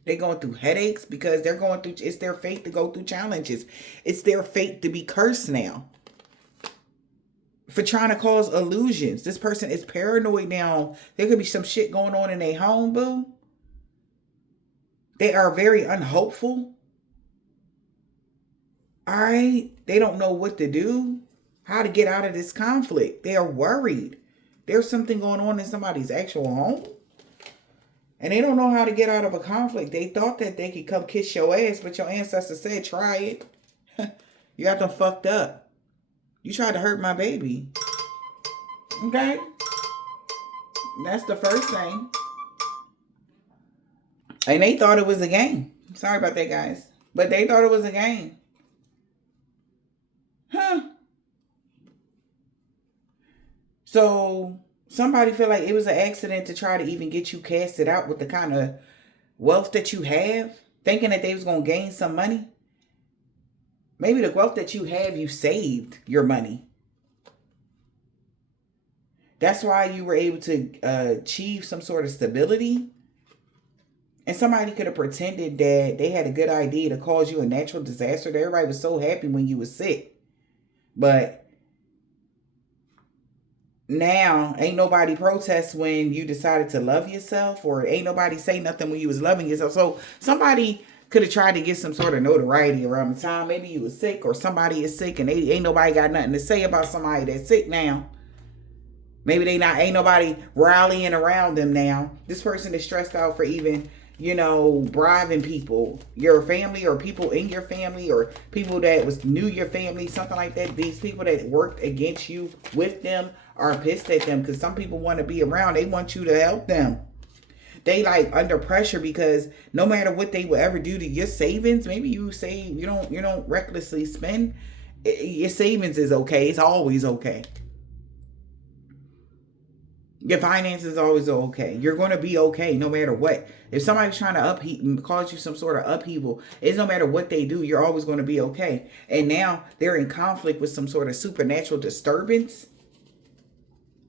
They're going through headaches because they're going through, it's their fate to go through challenges. It's their fate to be cursed now for trying to cause illusions. This person is paranoid now. There could be some shit going on in their home, boo. They are very unhopeful. All right. They don't know what to do, how to get out of this conflict. They are worried. There's something going on in somebody's actual home. And they don't know how to get out of a conflict. They thought that they could come kiss your ass, but your ancestors said, try it. You got them fucked up. You tried to hurt my baby. Okay? That's the first thing. And they thought it was a game. Sorry about that, guys. But they thought it was a game. So somebody feel like it was an accident to try to even get you casted out with the kind of wealth that you have, thinking that they was going to gain some money. Maybe the wealth that you have, you saved your money. That's why you were able to achieve some sort of stability. And somebody could have pretended that they had a good idea to cause you a natural disaster. Everybody was so happy when you were sick. But now, ain't nobody protest when you decided to love yourself, or ain't nobody say nothing when you was loving yourself. So somebody could have tried to get some sort of notoriety around the time. Maybe you was sick, or somebody is sick and ain't nobody got nothing to say about somebody that's sick now. Maybe ain't nobody rallying around them now. This person is stressed out for even, bribing people, your family or people in your family or people that knew your family, something like that. These people that worked against you with them are pissed at them because some people want to be around. They want you to help them. They like under pressure because no matter what they will ever do to your savings, maybe you save, you don't recklessly spend. Your savings is okay. It's always okay. Your finances is always okay. You're going to be okay no matter what. If somebody's trying to cause you some sort of upheaval, it's no matter what they do, you're always going to be okay. And now they're in conflict with some sort of supernatural disturbance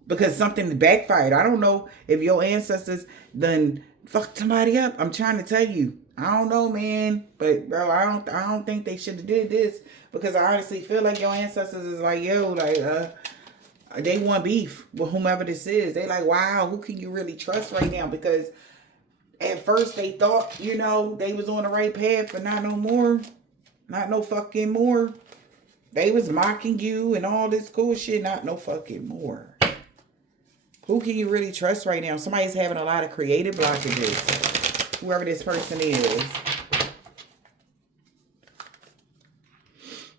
because something backfired. I don't know if your ancestors done fucked somebody up. I'm trying to tell you. I don't know, man. But bro, I don't think they should have did this because I honestly feel like your ancestors is like, they want beef with whomever this is. They like, wow, who can you really trust right now? Because at first they thought, they was on the right path, but not no more. Not no fucking more. They was mocking you and all this cool shit. Not no fucking more. Who can you really trust right now? Somebody's having a lot of creative blockages. Whoever this person is.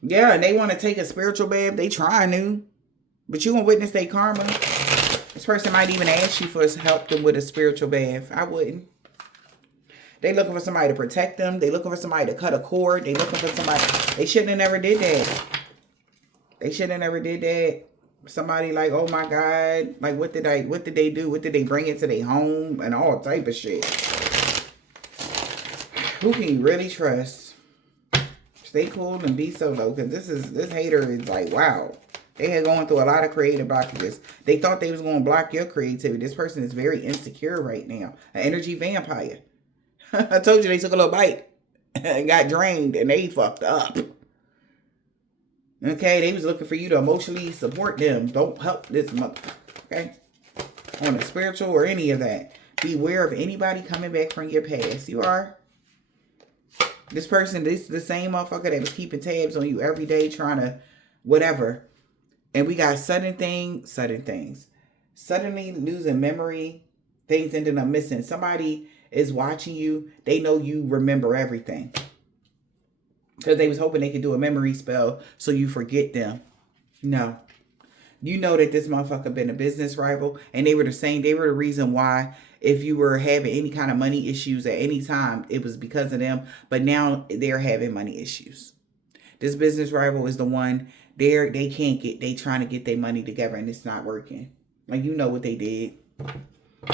Yeah, and they want to take a spiritual bath. They trying to. But you gonna witness their karma. This person might even ask you for help them with a spiritual bath. I wouldn't. They looking for somebody to protect them. They looking for somebody to cut a cord. They looking for somebody. They shouldn't have never did that. They should have never did that. Somebody like, oh my God, like what did they do? What did they bring into their home and all type of shit? Who can you really trust? Stay cool and be solo, because this hater is like, wow. They had going through a lot of creative blockages. They thought they was going to block your creativity. This person is very insecure right now. An energy vampire. I told you they took a little bite and got drained and they fucked up. Okay, they was looking for you to emotionally support them. Don't help this mother. Okay? On the spiritual or any of that. Beware of anybody coming back from your past. You are. This person, this is the same motherfucker that was keeping tabs on you every day, trying to whatever. And we got sudden things. Suddenly losing memory. Things ended up missing. Somebody is watching you. They know you remember everything. Because they was hoping they could do a memory spell so you forget them. No. You know that this motherfucker been a business rival. And they were the reason why if you were having any kind of money issues at any time, it was because of them. But now they're having money issues. This business rival is the one they trying to get their money together and it's not working. Like, you know what they did.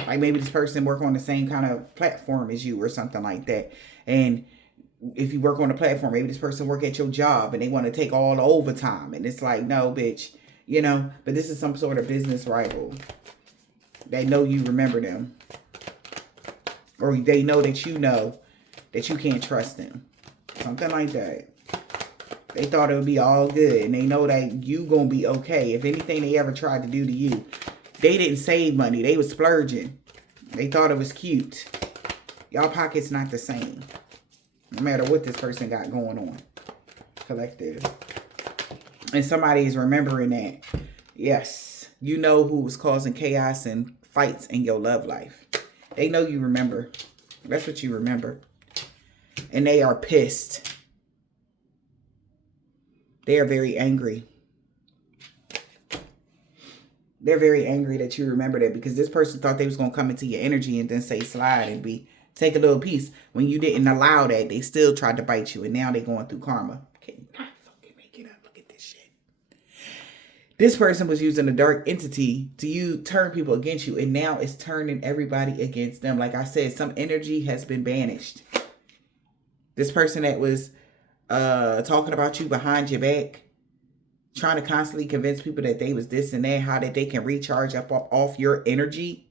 Like maybe this person work on the same kind of platform as you or something like that. And if you work on a platform, maybe this person work at your job and they want to take all the overtime. And it's like, no, bitch, you know, but this is some sort of business rival. They know you remember them. Or they know that you can't trust them. Something like that. They thought it would be all good. And they know that you going to be okay. If anything they ever tried to do to you, they didn't save money. They was splurging. They thought it was cute. Y'all pockets not the same. No matter what this person got going on. Collective. And somebody is remembering that. Yes. You know who was causing chaos and fights in your love life. They know you remember. That's what you remember. And they are pissed. They are very angry. They're very angry that you remember that because this person thought they was going to come into your energy and then say slide and take a little piece. When you didn't allow that, they still tried to bite you. And now they're going through karma. Cannot fucking make it up. Look at this shit. This person was using a dark entity to turn people against you. And now it's turning everybody against them. Like I said, some energy has been banished. This person that was talking about you behind your back, trying to constantly convince people that they was this and that, how that they can recharge up off your energy.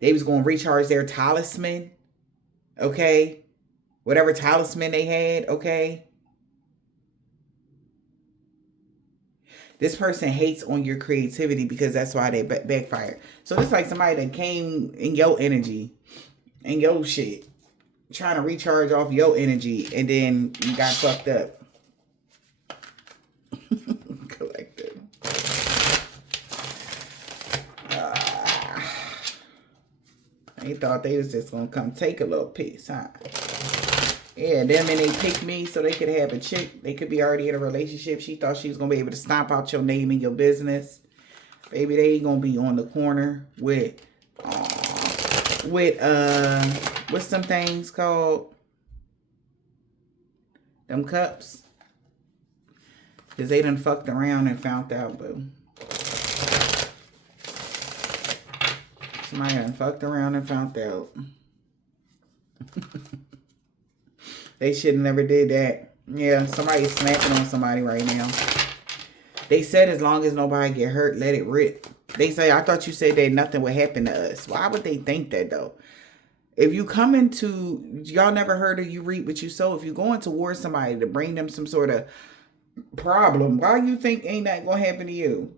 They was going to recharge their talisman. Okay. Whatever talisman they had. Okay. This person hates on your creativity because that's why they backfired. So it's like somebody that came in your energy and your shit, trying to recharge off your energy, and then you got fucked up. Collective. They thought they was just going to come take a little piece, huh? Yeah, them and they picked me so they could have a chick. They could be already in a relationship. She thought she was going to be able to stomp out your name and your business. Baby, they ain't going to be on the corner with what's some things called? Them cups. Because they done fucked around and found out, boo. Somebody done fucked around and found out. They should have never did that. Yeah, somebody's snapping on somebody right now. They said as long as nobody get hurt, let it rip. They say, I thought you said that nothing would happen to us. Why would they think that, though? If you come into, y'all never heard of you reap what you sow. If you're going towards somebody to bring them some sort of problem, why you think ain't that going to happen to you?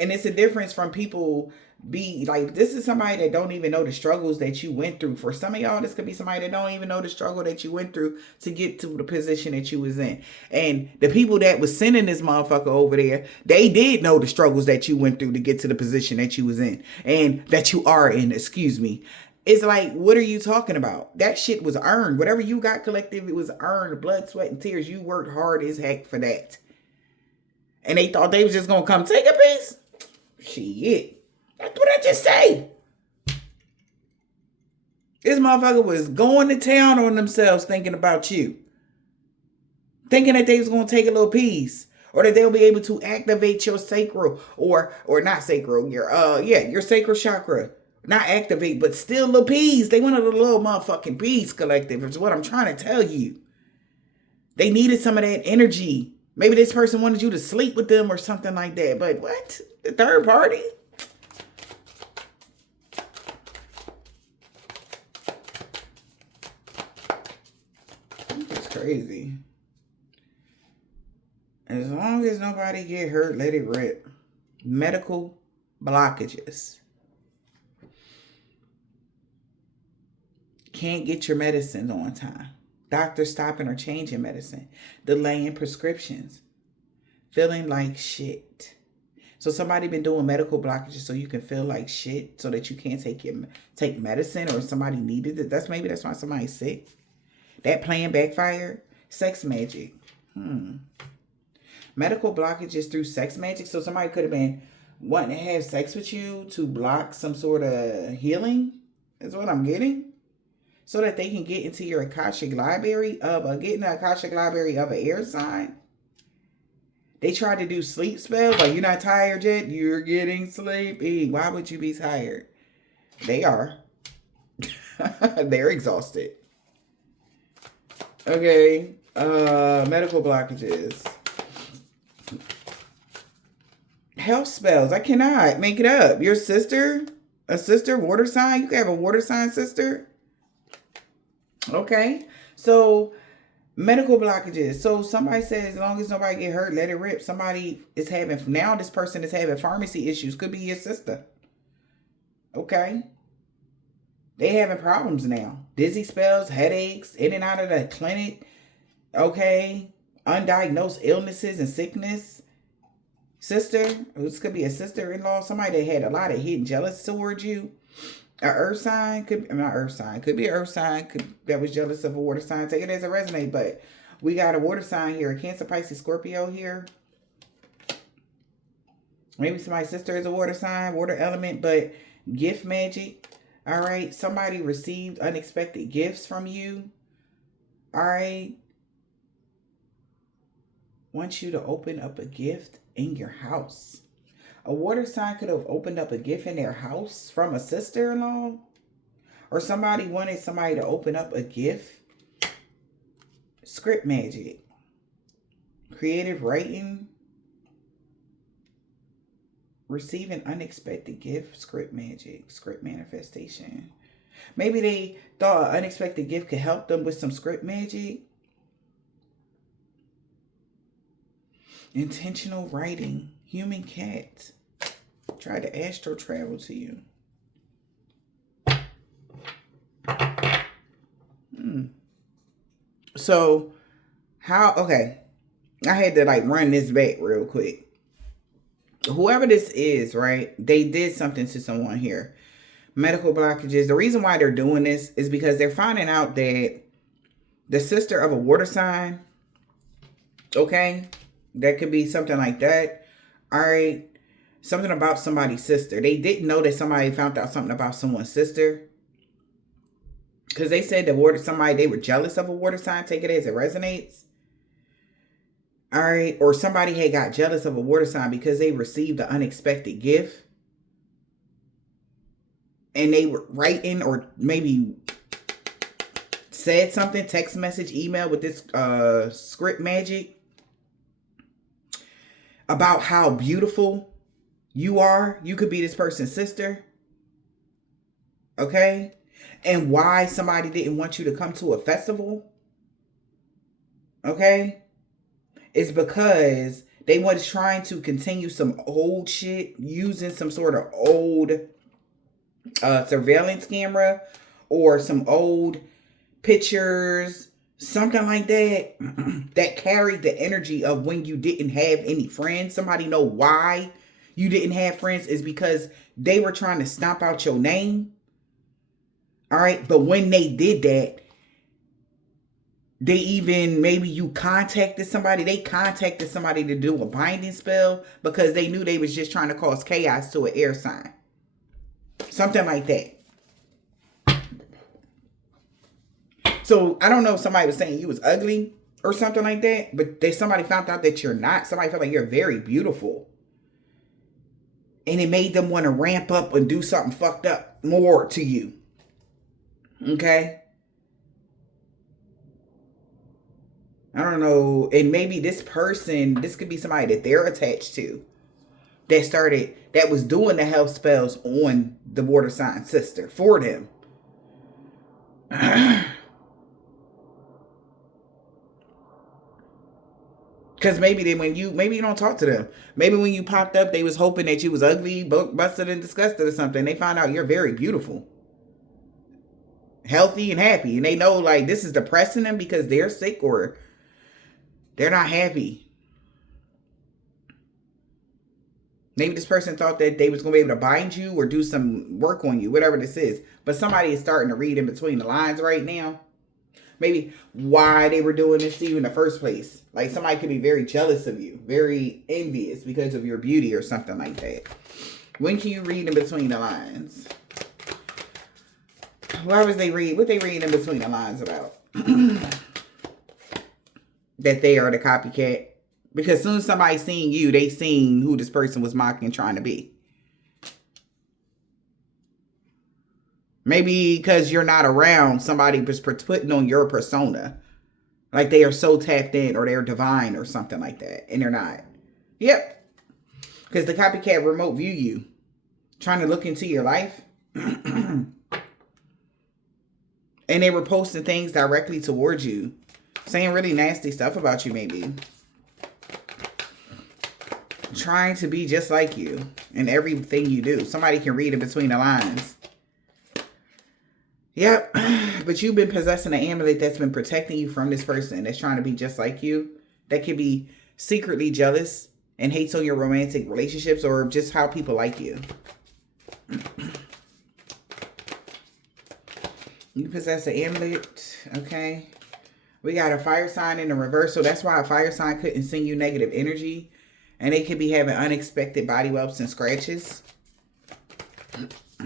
And it's a difference from people be like, this is somebody that don't even know the struggles that you went through. For some of y'all, this could be somebody that don't even know the struggle that you went through to get to the position that you was in. And the people that was sending this motherfucker over there, they did know the struggles that you went through to get to the position that you was in and that you are in, excuse me. It's like, what are you talking about? That shit was earned. Whatever you got, collective, it was earned. Blood, sweat, and tears. You worked hard as heck for that. And they thought they was just going to come take a piece? Shit. That's what I just say. This motherfucker was going to town on themselves thinking about you. Thinking that they was going to take a little piece. or that they'll be able to activate your sacral or not sacral, your sacral chakra. Not activate, but still appease. They wanted a little motherfucking peace collective, is what I'm trying to tell you. They needed some of that energy. Maybe this person wanted you to sleep with them or something like that. But what? The third party? It's crazy. As long as nobody get hurt, let it rip. Medical blockages. Can't get your medicines on time. Doctors stopping or changing medicine. Delaying prescriptions. Feeling like shit. So somebody been doing medical blockages so you can feel like shit so that you can't take medicine, or somebody needed it. That's why somebody's sick. That plan backfired. Sex magic. Medical blockages through sex magic. So somebody could have been wanting to have sex with you to block some sort of healing. Is what I'm getting. So that they can get into your Akashic library of an air sign. They tried to do sleep spells. Like, you're not tired yet? You're getting sleepy. Why would you be tired? They are. They're exhausted. Okay. Medical blockages. Health spells. I cannot make it up. Your sister? A sister? Water sign? You can have a water sign sister? Okay, so medical blockages. So somebody says, as long as nobody get hurt, let it rip. Somebody is this person is having pharmacy issues. Could be your sister. Okay. They having problems now. Dizzy spells, headaches, in and out of the clinic. Okay. Undiagnosed illnesses and sickness. Sister. This could be a sister-in-law. Somebody that had a lot of hidden jealous towards you. An earth sign, could be an earth sign that was jealous of a water sign. Take it as a resonate, but we got a water sign here, a Cancer, Pisces, Scorpio here. Maybe somebody's sister is a water sign, water element, but gift magic. All right, somebody received unexpected gifts from you. All right, wants you to open up a gift in your house. A water sign could have opened up a gift in their house from a sister-in-law. Or somebody wanted somebody to open up a gift. Script magic. Creative writing. Receiving unexpected gift. Script magic. Script manifestation. Maybe they thought an unexpected gift could help them with some script magic. Intentional writing. Human cat. Try to astral travel to you. So, okay. I had to run this back real quick. Whoever this is, right? They did something to someone here. Medical blockages. The reason why they're doing this is because they're finding out that the sister of a water sign, okay? That could be something like that. All right. Something about somebody's sister. They didn't know that somebody found out something about someone's sister. Because they said they were jealous of a water sign. Take it as it resonates. All right. Or somebody had got jealous of a water sign because they received an unexpected gift. And they were writing or maybe said something, text message, email with this script magic about how beautiful you are. You could be this person's sister. Okay? And why somebody didn't want you to come to a festival. Okay? It's because they was trying to continue some old shit using some sort of old surveillance camera or some old pictures, something like that, that carried the energy of when you didn't have any friends. Somebody know why you didn't have friends is because they were trying to stomp out your name. All right. But when they did that, maybe you contacted somebody. They contacted somebody to do a binding spell because they knew they was just trying to cause chaos to an air sign. Something like that. So I don't know if somebody was saying you was ugly or something like that. But somebody found out that you're not. Somebody felt like you're very beautiful. And it made them want to ramp up and do something fucked up more to you. Okay? I don't know. And maybe this person, this could be somebody that they're attached to. That was doing the health spells on the water sign sister for them. Because maybe you don't talk to them. Maybe when you popped up, they was hoping that you was ugly, busted, and disgusted or something. They find out you're very beautiful, healthy, and happy. And they know like this is depressing them because they're sick or they're not happy. Maybe this person thought that they was going to be able to bind you or do some work on you, whatever this is. But somebody is starting to read in between the lines right now. Maybe why they were doing this to you in the first place. Like somebody could be very jealous of you, very envious because of your beauty or something like that. When can you read in between the lines? Why was they read? What they read in between the lines about? That they are the copycat. Because as soon as somebody seen you, they seen who this person was mocking and trying to be. Maybe because you're not around, somebody was putting on your persona. Like they are so tapped in or they're divine or something like that. And they're not. Yep. Because the copycat remote view you. Trying to look into your life. And they were posting things directly towards you. Saying really nasty stuff about you maybe. Trying to be just like you in everything you do. Somebody can read in between the lines. Yep. But you've been possessing an amulet that's been protecting you from this person that's trying to be just like you. That could be secretly jealous and hates on your romantic relationships or just how people like you. You possess an amulet. Okay. We got a fire sign in the reverse. So that's why a fire sign couldn't send you negative energy. And they could be having unexpected body whelps and scratches.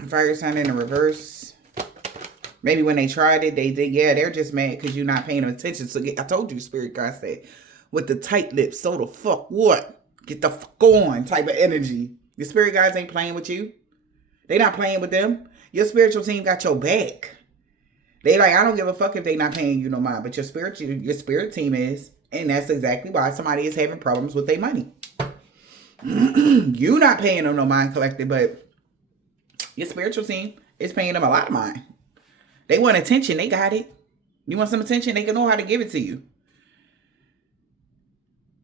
Fire sign in the reverse. Maybe when they tried it, they did. Yeah, they're just mad because you're not paying them attention. So I told you, Spirit God said, with the tight lips, so the fuck what? Get the fuck on type of energy. The Spirit guys ain't playing with you. They not playing with them. Your spiritual team got your back. They like, I don't give a fuck if they not paying you no mind. But your spirit team is. And that's exactly why somebody is having problems with their money. You not paying them no mind collected, but your spiritual team is paying them a lot of mind. They want attention. They got it. You want some attention? They can know how to give it to you.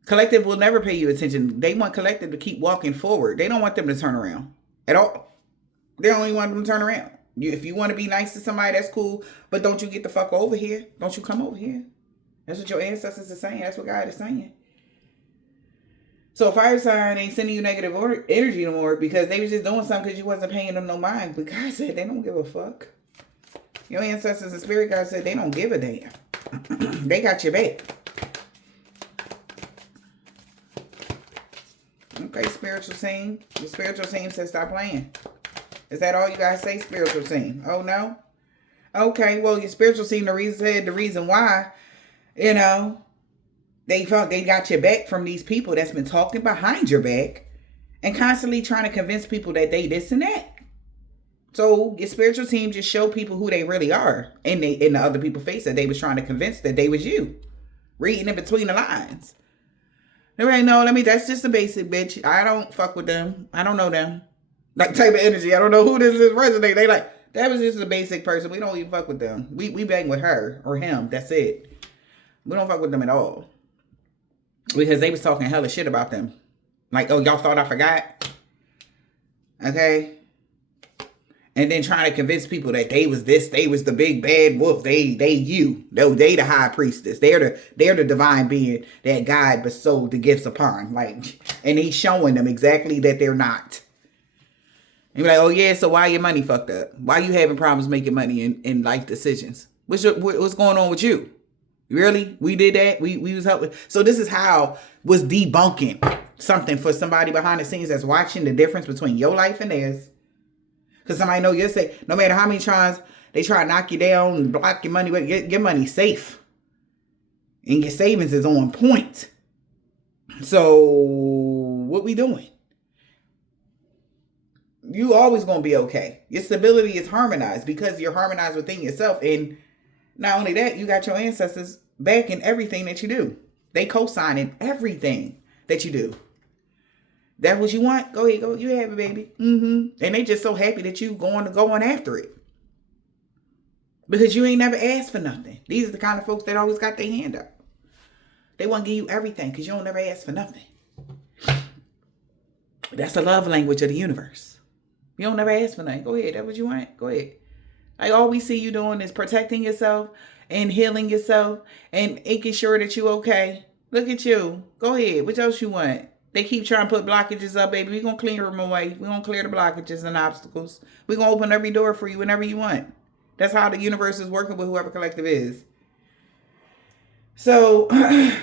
Collective will never pay you attention. They want collective to keep walking forward. They don't want them to turn around at all. They only want them to turn around. If you want to be nice to somebody, that's cool. But don't you get the fuck over here. Don't you come over here. That's what your ancestors are saying. That's what God is saying. So fire sign ain't sending you negative energy no more because they was just doing something because you wasn't paying them no mind. But God said they don't give a fuck. Your ancestors and spirit God said they don't give a damn. They got your back. Okay, spiritual team. The spiritual team says stop playing. Is that all you guys say, spiritual team? Oh, no? Okay, well, your spiritual team said the reason why, you know, they felt they got your back from these people that's been talking behind your back and constantly trying to convince people that they this and that. So your spiritual team just show people who they really are in the other people's face that they was trying to convince that they was you. Reading in between the lines. They ain't no, that's just a basic bitch. I don't fuck with them. I don't know them. Like type of energy. I don't know who this is resonate. They like, that was just a basic person. We don't even fuck with them. We bang with her or him. That's it. We don't fuck with them at all. Because they was talking hella shit about them. Like, oh, y'all thought I forgot? Okay. And then trying to convince people that they was this, they was the big bad wolf. They you. They the high priestess. They're the divine being that God bestowed the gifts upon. Like, and he's showing them exactly that they're not. And you're like, oh yeah, so why your money fucked up? Why you having problems making money in life decisions? What's going on with you? Really? We did that? We was helping. So this is how was debunking something for somebody behind the scenes that's watching the difference between your life and theirs. Because somebody know you'll say, no matter how many times they try to knock you down and block your money, your money safe. and your savings is on point. So what we doing? You always going to be okay. Your stability is harmonized because you're harmonized within yourself. And not only that, you got your ancestors back in everything that you do. They co-signing everything that you do. That's what you want? Go ahead, go. You have it, baby. And they just so happy that you going after it. Because you ain't never asked for nothing. These are the kind of folks that always got their hand up. They want to give you everything because you don't never ask for nothing. That's the love language of the universe. You don't never ask for nothing. Go ahead. That's what you want. Go ahead. Like all we see you doing is protecting yourself and healing yourself and making sure that you okay. Look at you. Go ahead. What else you want? They keep trying to put blockages up, baby. We're going to clear them away. We're going to clear the blockages and obstacles. We're going to open every door for you whenever you want. That's how the universe is working with whoever collective is. So,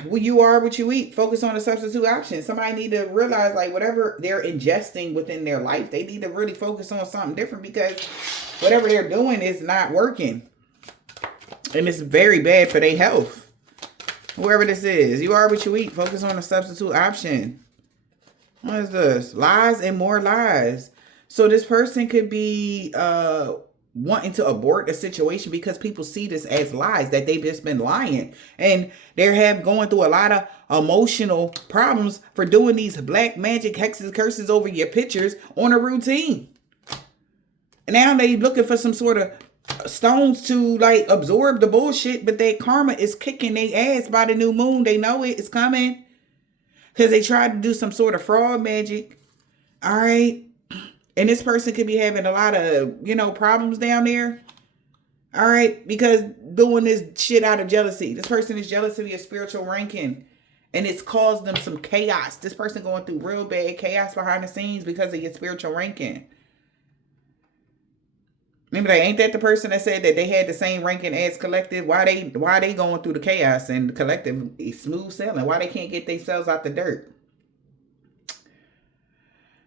when you are what you eat, focus on the substitute option. Somebody need to realize, like, whatever they're ingesting within their life, they need to really focus on something different because whatever they're doing is not working. And it's very bad for their health. Whoever this is, you are what you eat. Focus on the substitute option. What is this? Lies and more lies. So, this person could be wanting to abort a situation because people see this as lies, that they've just been lying, and they're going through a lot of emotional problems for doing these black magic hexes, curses over your pictures on a routine. And now they looking for some sort of stones to like absorb the bullshit, but their karma is kicking their ass by the new moon. They know it is coming because they tried to do some sort of fraud magic. All right. And this person could be having a lot of, problems down there. All right. Because doing this shit out of jealousy. This person is jealous of your spiritual ranking. And it's caused them some chaos. This person going through real bad chaos behind the scenes because of your spiritual ranking. Remember, ain't that the person that said that they had the same ranking as collective? Why they going through the chaos and the collective is smooth sailing? Why they can't get themselves out the dirt?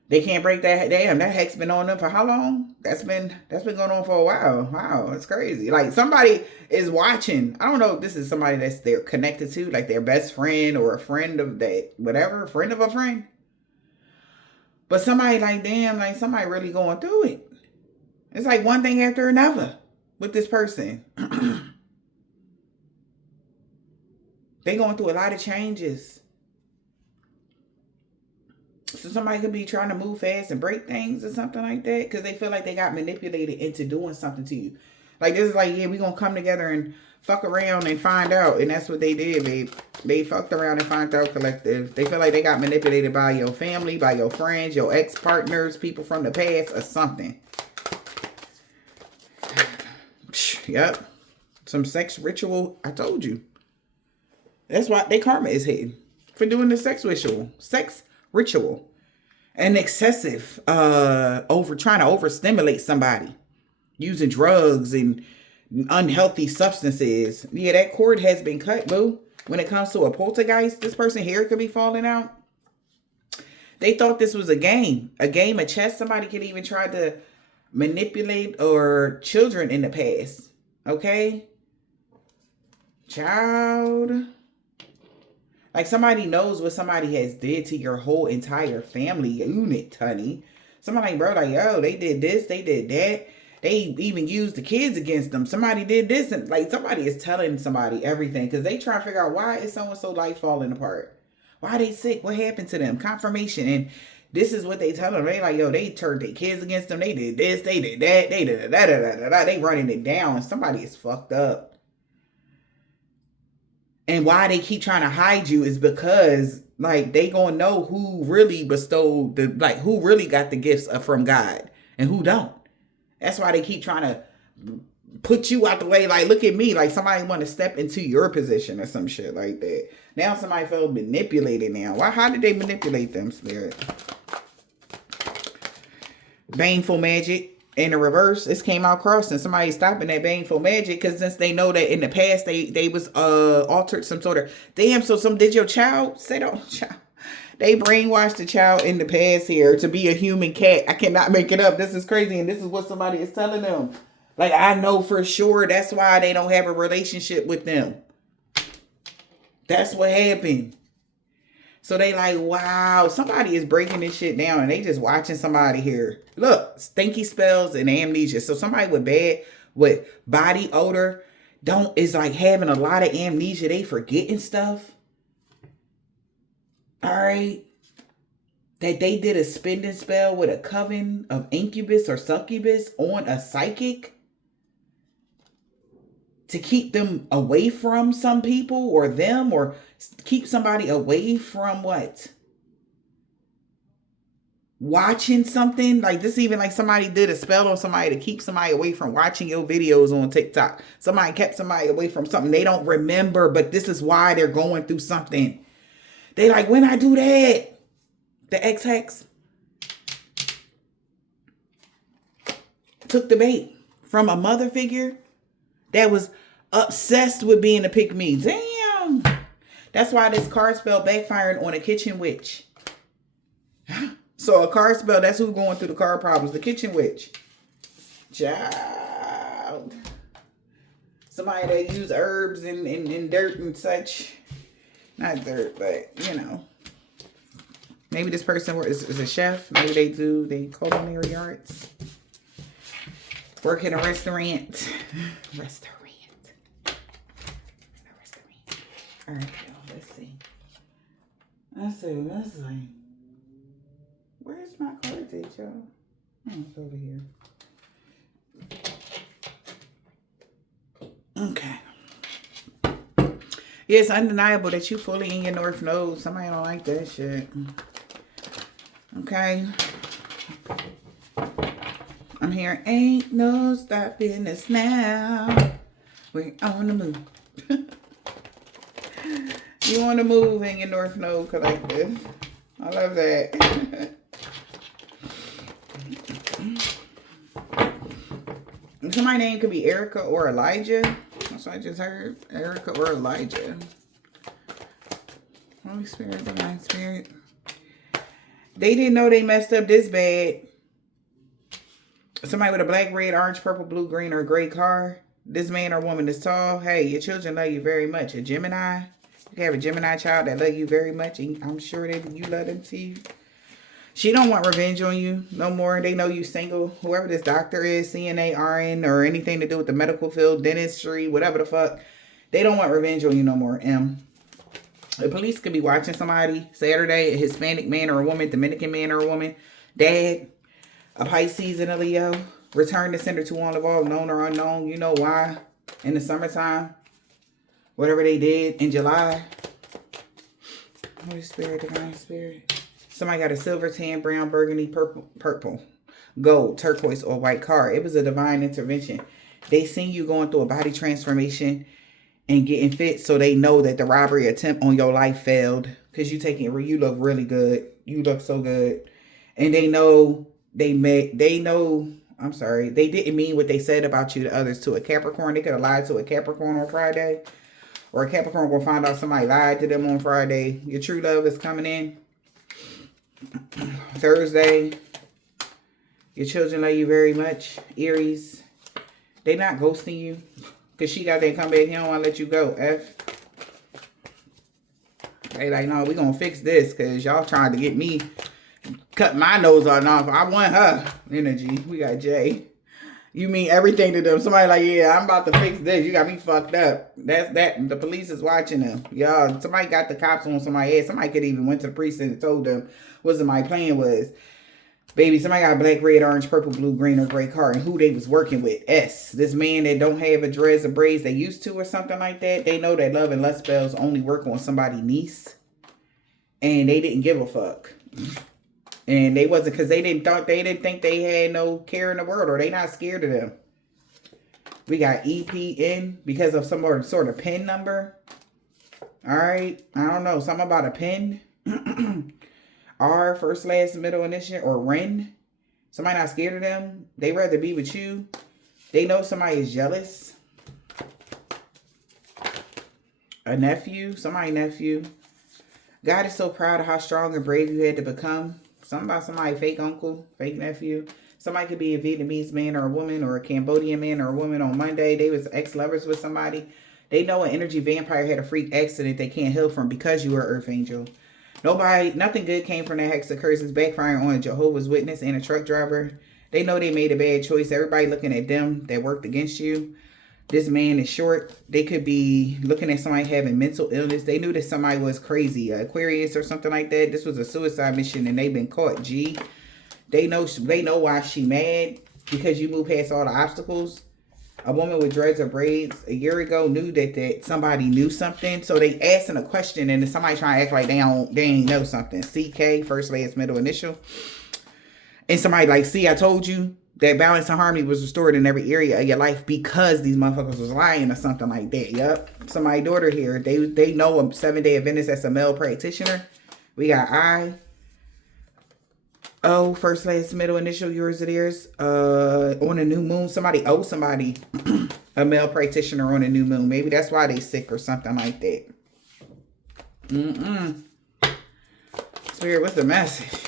They can't break that. Damn, that hex been on them for how long? That's been going on for a while. Wow, it's crazy. Like somebody is watching. I don't know if this is somebody that's they're connected to, like their best friend or a friend of that, whatever, friend of a friend. But somebody like, damn, like somebody really going through it. It's like one thing after another with this person. They going through a lot of changes. So somebody could be trying to move fast and break things or something like that because they feel like they got manipulated into doing something to you. Like this is like, yeah, we're going to come together and fuck around and find out. And that's what they did. They fucked around and found out, collective. They feel like they got manipulated by your family, by your friends, your ex-partners, people from the past or something. Yep. Some sex ritual. I told you. That's why their karma is hidden for doing the sex ritual and excessive trying to overstimulate somebody using drugs and unhealthy substances. Yeah, that cord has been cut, boo. When it comes to a poltergeist, this person's hair could be falling out. They thought this was a game of chess. Somebody could even try to manipulate or children in the past. Okay, child. Like somebody knows what somebody has did to your whole entire family unit, honey. Somebody like, bro, like, yo, they did this, they did that. They even used the kids against them. Somebody did this. And like somebody is telling somebody everything because they try to figure out why is so-and-so life falling apart? Why are they sick? What happened to them? Confirmation. And this is what they tell them. They like, yo, they turned their kids against them. They did this, they did that, they did that. They running it down. Somebody is fucked up. And why they keep trying to hide you is because like they gonna know who really bestowed who really got the gifts from God and who don't. That's why they keep trying to put you out the way. Like, look at me. Like somebody want to step into your position or some shit like that. Now somebody felt manipulated now. How did they manipulate them, Spirit? Baneful magic. In the reverse, this came out crossing. Somebody stopping that baneful magic because since they know that in the past they was altered some sort of damn. So did your child say child? They brainwashed the child in the past here to be a human cat. I cannot make it up. This is crazy, and this is what somebody is telling them. Like I know for sure that's why they don't have a relationship with them. That's what happened. So they like, wow, somebody is breaking this shit down and they just watching somebody here. Look, stinky spells and amnesia. So somebody with body odor is like having a lot of amnesia. They forgetting stuff. All right. That they did a spending spell with a coven of incubus or succubus on a psychic to keep them away from some people or them, or keep somebody away from what? Watching something like this. Even like somebody did a spell on somebody to keep somebody away from watching your videos on TikTok. Somebody kept somebody away from something they don't remember, but this is why they're going through something. They like, when I do that, the ex-hex took the bait from a mother figure that was obsessed with being a pick-me. Damn. That's why this card spell backfiring on a kitchen witch. So a card spell, that's who's going through the card problems. The kitchen witch. Child. Somebody that use herbs and dirt and such. Not dirt, but, you know. Maybe this person is a chef. Maybe they culinary arts. Work in a restaurant. All right, y'all, let's see. Let's see. Where's my card at, y'all? Oh, it's over here. Okay. Yeah, it's undeniable that you fully in your North Node. Somebody don't like that shit. Okay. I'm hearing, ain't no stopping us now. We're on the move. You want to move in your North Node collective. I love that. Somebody's name could be Erica or Elijah. That's what I just heard. Erica or Elijah. Holy Spirit, Divine Spirit. They didn't know they messed up this bad. Somebody with a black, red, orange, purple, blue, green, or gray car. This man or woman is tall. Hey, your children love you very much. A Gemini. You can have a Gemini child that love you very much. And I'm sure that you love them too. She don't want revenge on you no more. They know you single. Whoever this doctor is, CNA, RN, or anything to do with the medical field, dentistry, whatever the fuck. They don't want revenge on you no more. The police could be watching somebody Saturday, a Hispanic man or a woman, Dominican man or a woman, dad, a Pisces and a Leo, return to sender to one of all, known or unknown. You know why? In the summertime, whatever they did in July. Holy Spirit, Divine Spirit. Somebody got a silver, tan, brown, burgundy, purple, gold, turquoise, or white car. It was a divine intervention. They seen you going through a body transformation and getting fit, so they know that the robbery attempt on your life failed. Because you look really good. You look so good. And they know they didn't mean what they said about you to others. To a Capricorn, they could have lied to a Capricorn on Friday. Or a Capricorn will find out somebody lied to them on Friday. Your true love is coming in. Thursday. Your children love you very much. Aries. They not ghosting you. Because she got that come back. He don't want to let you go. F. They like, no, we going to fix this. Because y'all trying to get me. Cut my nose off. I want her energy. We got J. You mean everything to them. Somebody like, yeah, I'm about to fix this. You got me fucked up. That's that. The police is watching them. Y'all, somebody got the cops on somebody's head. Somebody could even went to the precinct and told them what somebody's plan was. Baby, somebody got a black, red, orange, purple, blue, green, or gray car. And who they was working with. S. This man that don't have a dreads or braids they used to or something like that. They know that love and lust spells only work on somebody's niece. And they didn't give a fuck. And they wasn't, because they didn't think they had no care in the world, or they not scared of them. We got EPN because of some sort of PIN number. All right. I don't know. Something about a PIN. R, first, last, middle initial, or REN. Somebody not scared of them. They rather be with you. They know somebody is jealous. A nephew. Somebody nephew. God is so proud of how strong and brave you had to become. Something about somebody fake uncle, fake nephew. Somebody could be a Vietnamese man or a woman, or a Cambodian man or a woman on Monday. They was ex-lovers with somebody. They know an energy vampire had a freak accident they can't heal from because you are Earth Angel. Nothing good came from that hex of curses backfiring on a Jehovah's Witness and a truck driver. They know they made a bad choice. Everybody looking at them that worked against you. This man is short. They could be looking at somebody having mental illness. They knew that somebody was crazy, Aquarius or something like that. This was a suicide mission and they've been caught. G. They know why she mad, because you move past all the obstacles. A woman with dreads or braids a year ago knew that somebody knew something. So they asking a question and then somebody trying to act like they ain't know something. CK, first, last, middle, initial. And somebody like, see, I told you that balance and harmony was restored in every area of your life because these motherfuckers was lying or something like that. Yep. Somebody's daughter here. They know a 7-day Adventist that's a male practitioner. We got I. Oh, first, last, middle, initial, yours or theirs. On a new moon, somebody owes somebody a male practitioner on a new moon. Maybe that's why they sick or something like that. Spirit, what's the message?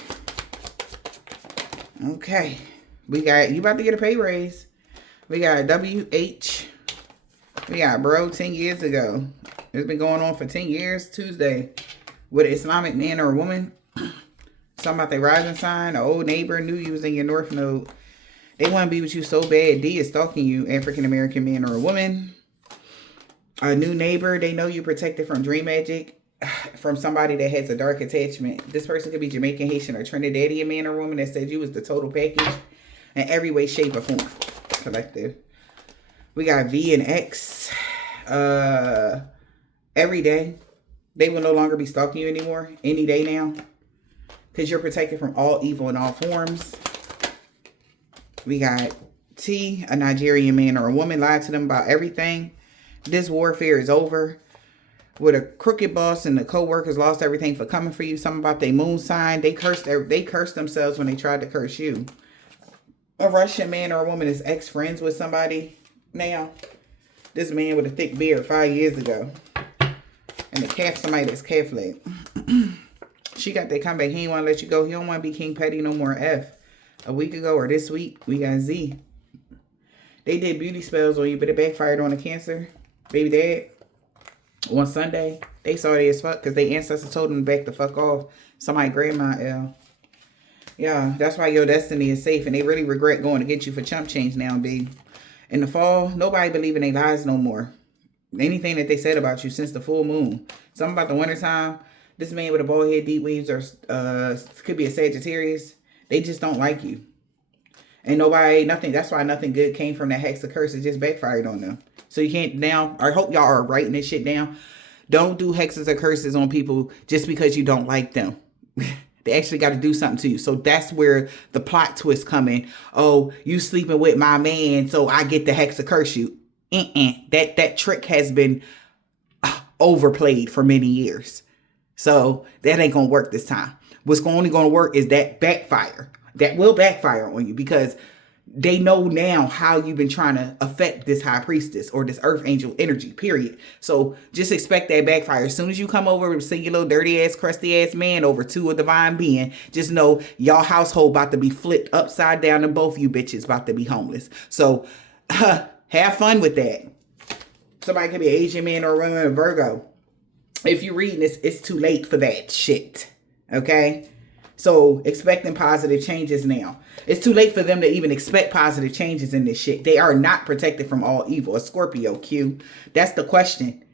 Okay. We got, you about to get a pay raise. We got WH. We got bro 10 years ago. It's been going on for 10 years. Tuesday. With an Islamic man or a woman. Something about their rising sign. An old neighbor knew you was in your north node. They want to be with you so bad. D is stalking you. African-American man or a woman. A new neighbor. They know you protected from dream magic. From somebody that has a dark attachment. This person could be Jamaican, Haitian, or Trinidadian man or woman that said you was the total package. In every way, shape, or form. Collective. We got V and X. Every day. They will no longer be stalking you anymore. Any day now. Because you're protected from all evil in all forms. We got T, a Nigerian man or a woman, lied to them about everything. This warfare is over. With a crooked boss and the co-workers lost everything for coming for you. Something about their moon sign. They cursed themselves when they tried to curse you. A Russian man or a woman is ex-friends with somebody now. This man with a thick beard 5 years ago. And a calf, somebody that's Catholic. She got that comeback. He ain't want to let you go. He don't want to be King Petty no more. F. A week ago or this week, we got Z. They did beauty spells on you, but it backfired on the Cancer. Baby dad. On Sunday, they saw they as fuck because their ancestors told them to back the fuck off. Somebody grandma L. Yeah, that's why your destiny is safe. And they really regret going to get you for chump change now, B. In the fall, nobody believe in their lies no more. Anything that they said about you since the full moon. Something about the wintertime. This man with a bald head, deep weaves, or could be a Sagittarius. They just don't like you. And nothing. That's why nothing good came from that hex of curse. It just backfired on them. So you can't now. I hope y'all are writing this shit down. Don't do hexes or curses on people just because you don't like them. They actually got to do something to you. So that's where the plot twist come in. Oh, you sleeping with my man, so I get the hex or curse you. That trick has been overplayed for many years. So that ain't going to work this time. What's only going to work is that backfire. That will backfire on you because they know now how you've been trying to affect this high priestess or this earth angel energy, period. So just expect that backfire. As soon as you come over and see your little dirty ass, crusty ass man over to a divine being, just know y'all household about to be flipped upside down and both you bitches about to be homeless. So have fun with that. Somebody could be an Asian man or a woman, a Virgo. If you're reading this, it's too late for that shit. Okay? So expecting positive changes now. It's too late for them to even expect positive changes in this shit. They are not protected from all evil. A Scorpio, Q. That's the question.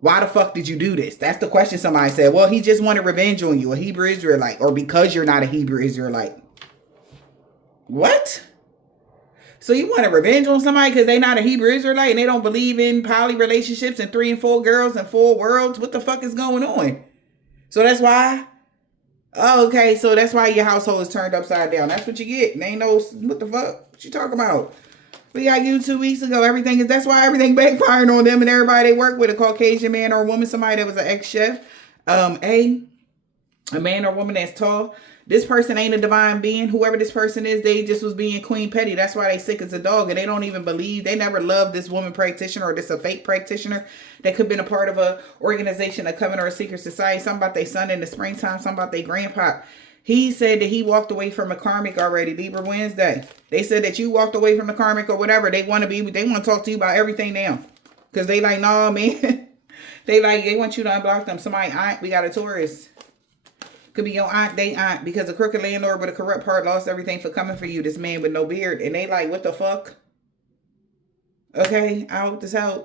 Why the fuck did you do this? That's the question somebody said. Well, he just wanted revenge on you, a Hebrew Israelite. Or because you're not a Hebrew Israelite. What? So you want to revenge on somebody because they're not a Hebrew Israelite and they don't believe in poly relationships and 3 and 4 girls and 4 worlds? What the fuck is going on? So that's why? Oh, okay. So that's why your household is turned upside down. That's what you get. And ain't no, what the fuck? What you talking about? We got you 2 weeks ago. That's why everything backfired on them and everybody they work with. A Caucasian man or a woman, somebody that was an ex-chef. A man or woman that's tall. This person ain't a divine being. Whoever this person is, they just was being Queen Petty. That's why they sick as a dog. And they don't even believe. They never loved this woman practitioner or this a fake practitioner that could have been a part of a organization, a coven, or a secret society. Something about their son in the springtime. Something about their grandpa. He said that he walked away from a karmic already. Libra Wednesday. They said that you walked away from the karmic or whatever. They want to talk to you about everything now. Because they like, no, man. They want you to unblock them. Somebody aunt, we got a Taurus. Could be your aunt, they aunt. Because a crooked landlord with a corrupt heart lost everything for coming for you. This man with no beard. And they like, what the fuck? Okay, I hope this helps.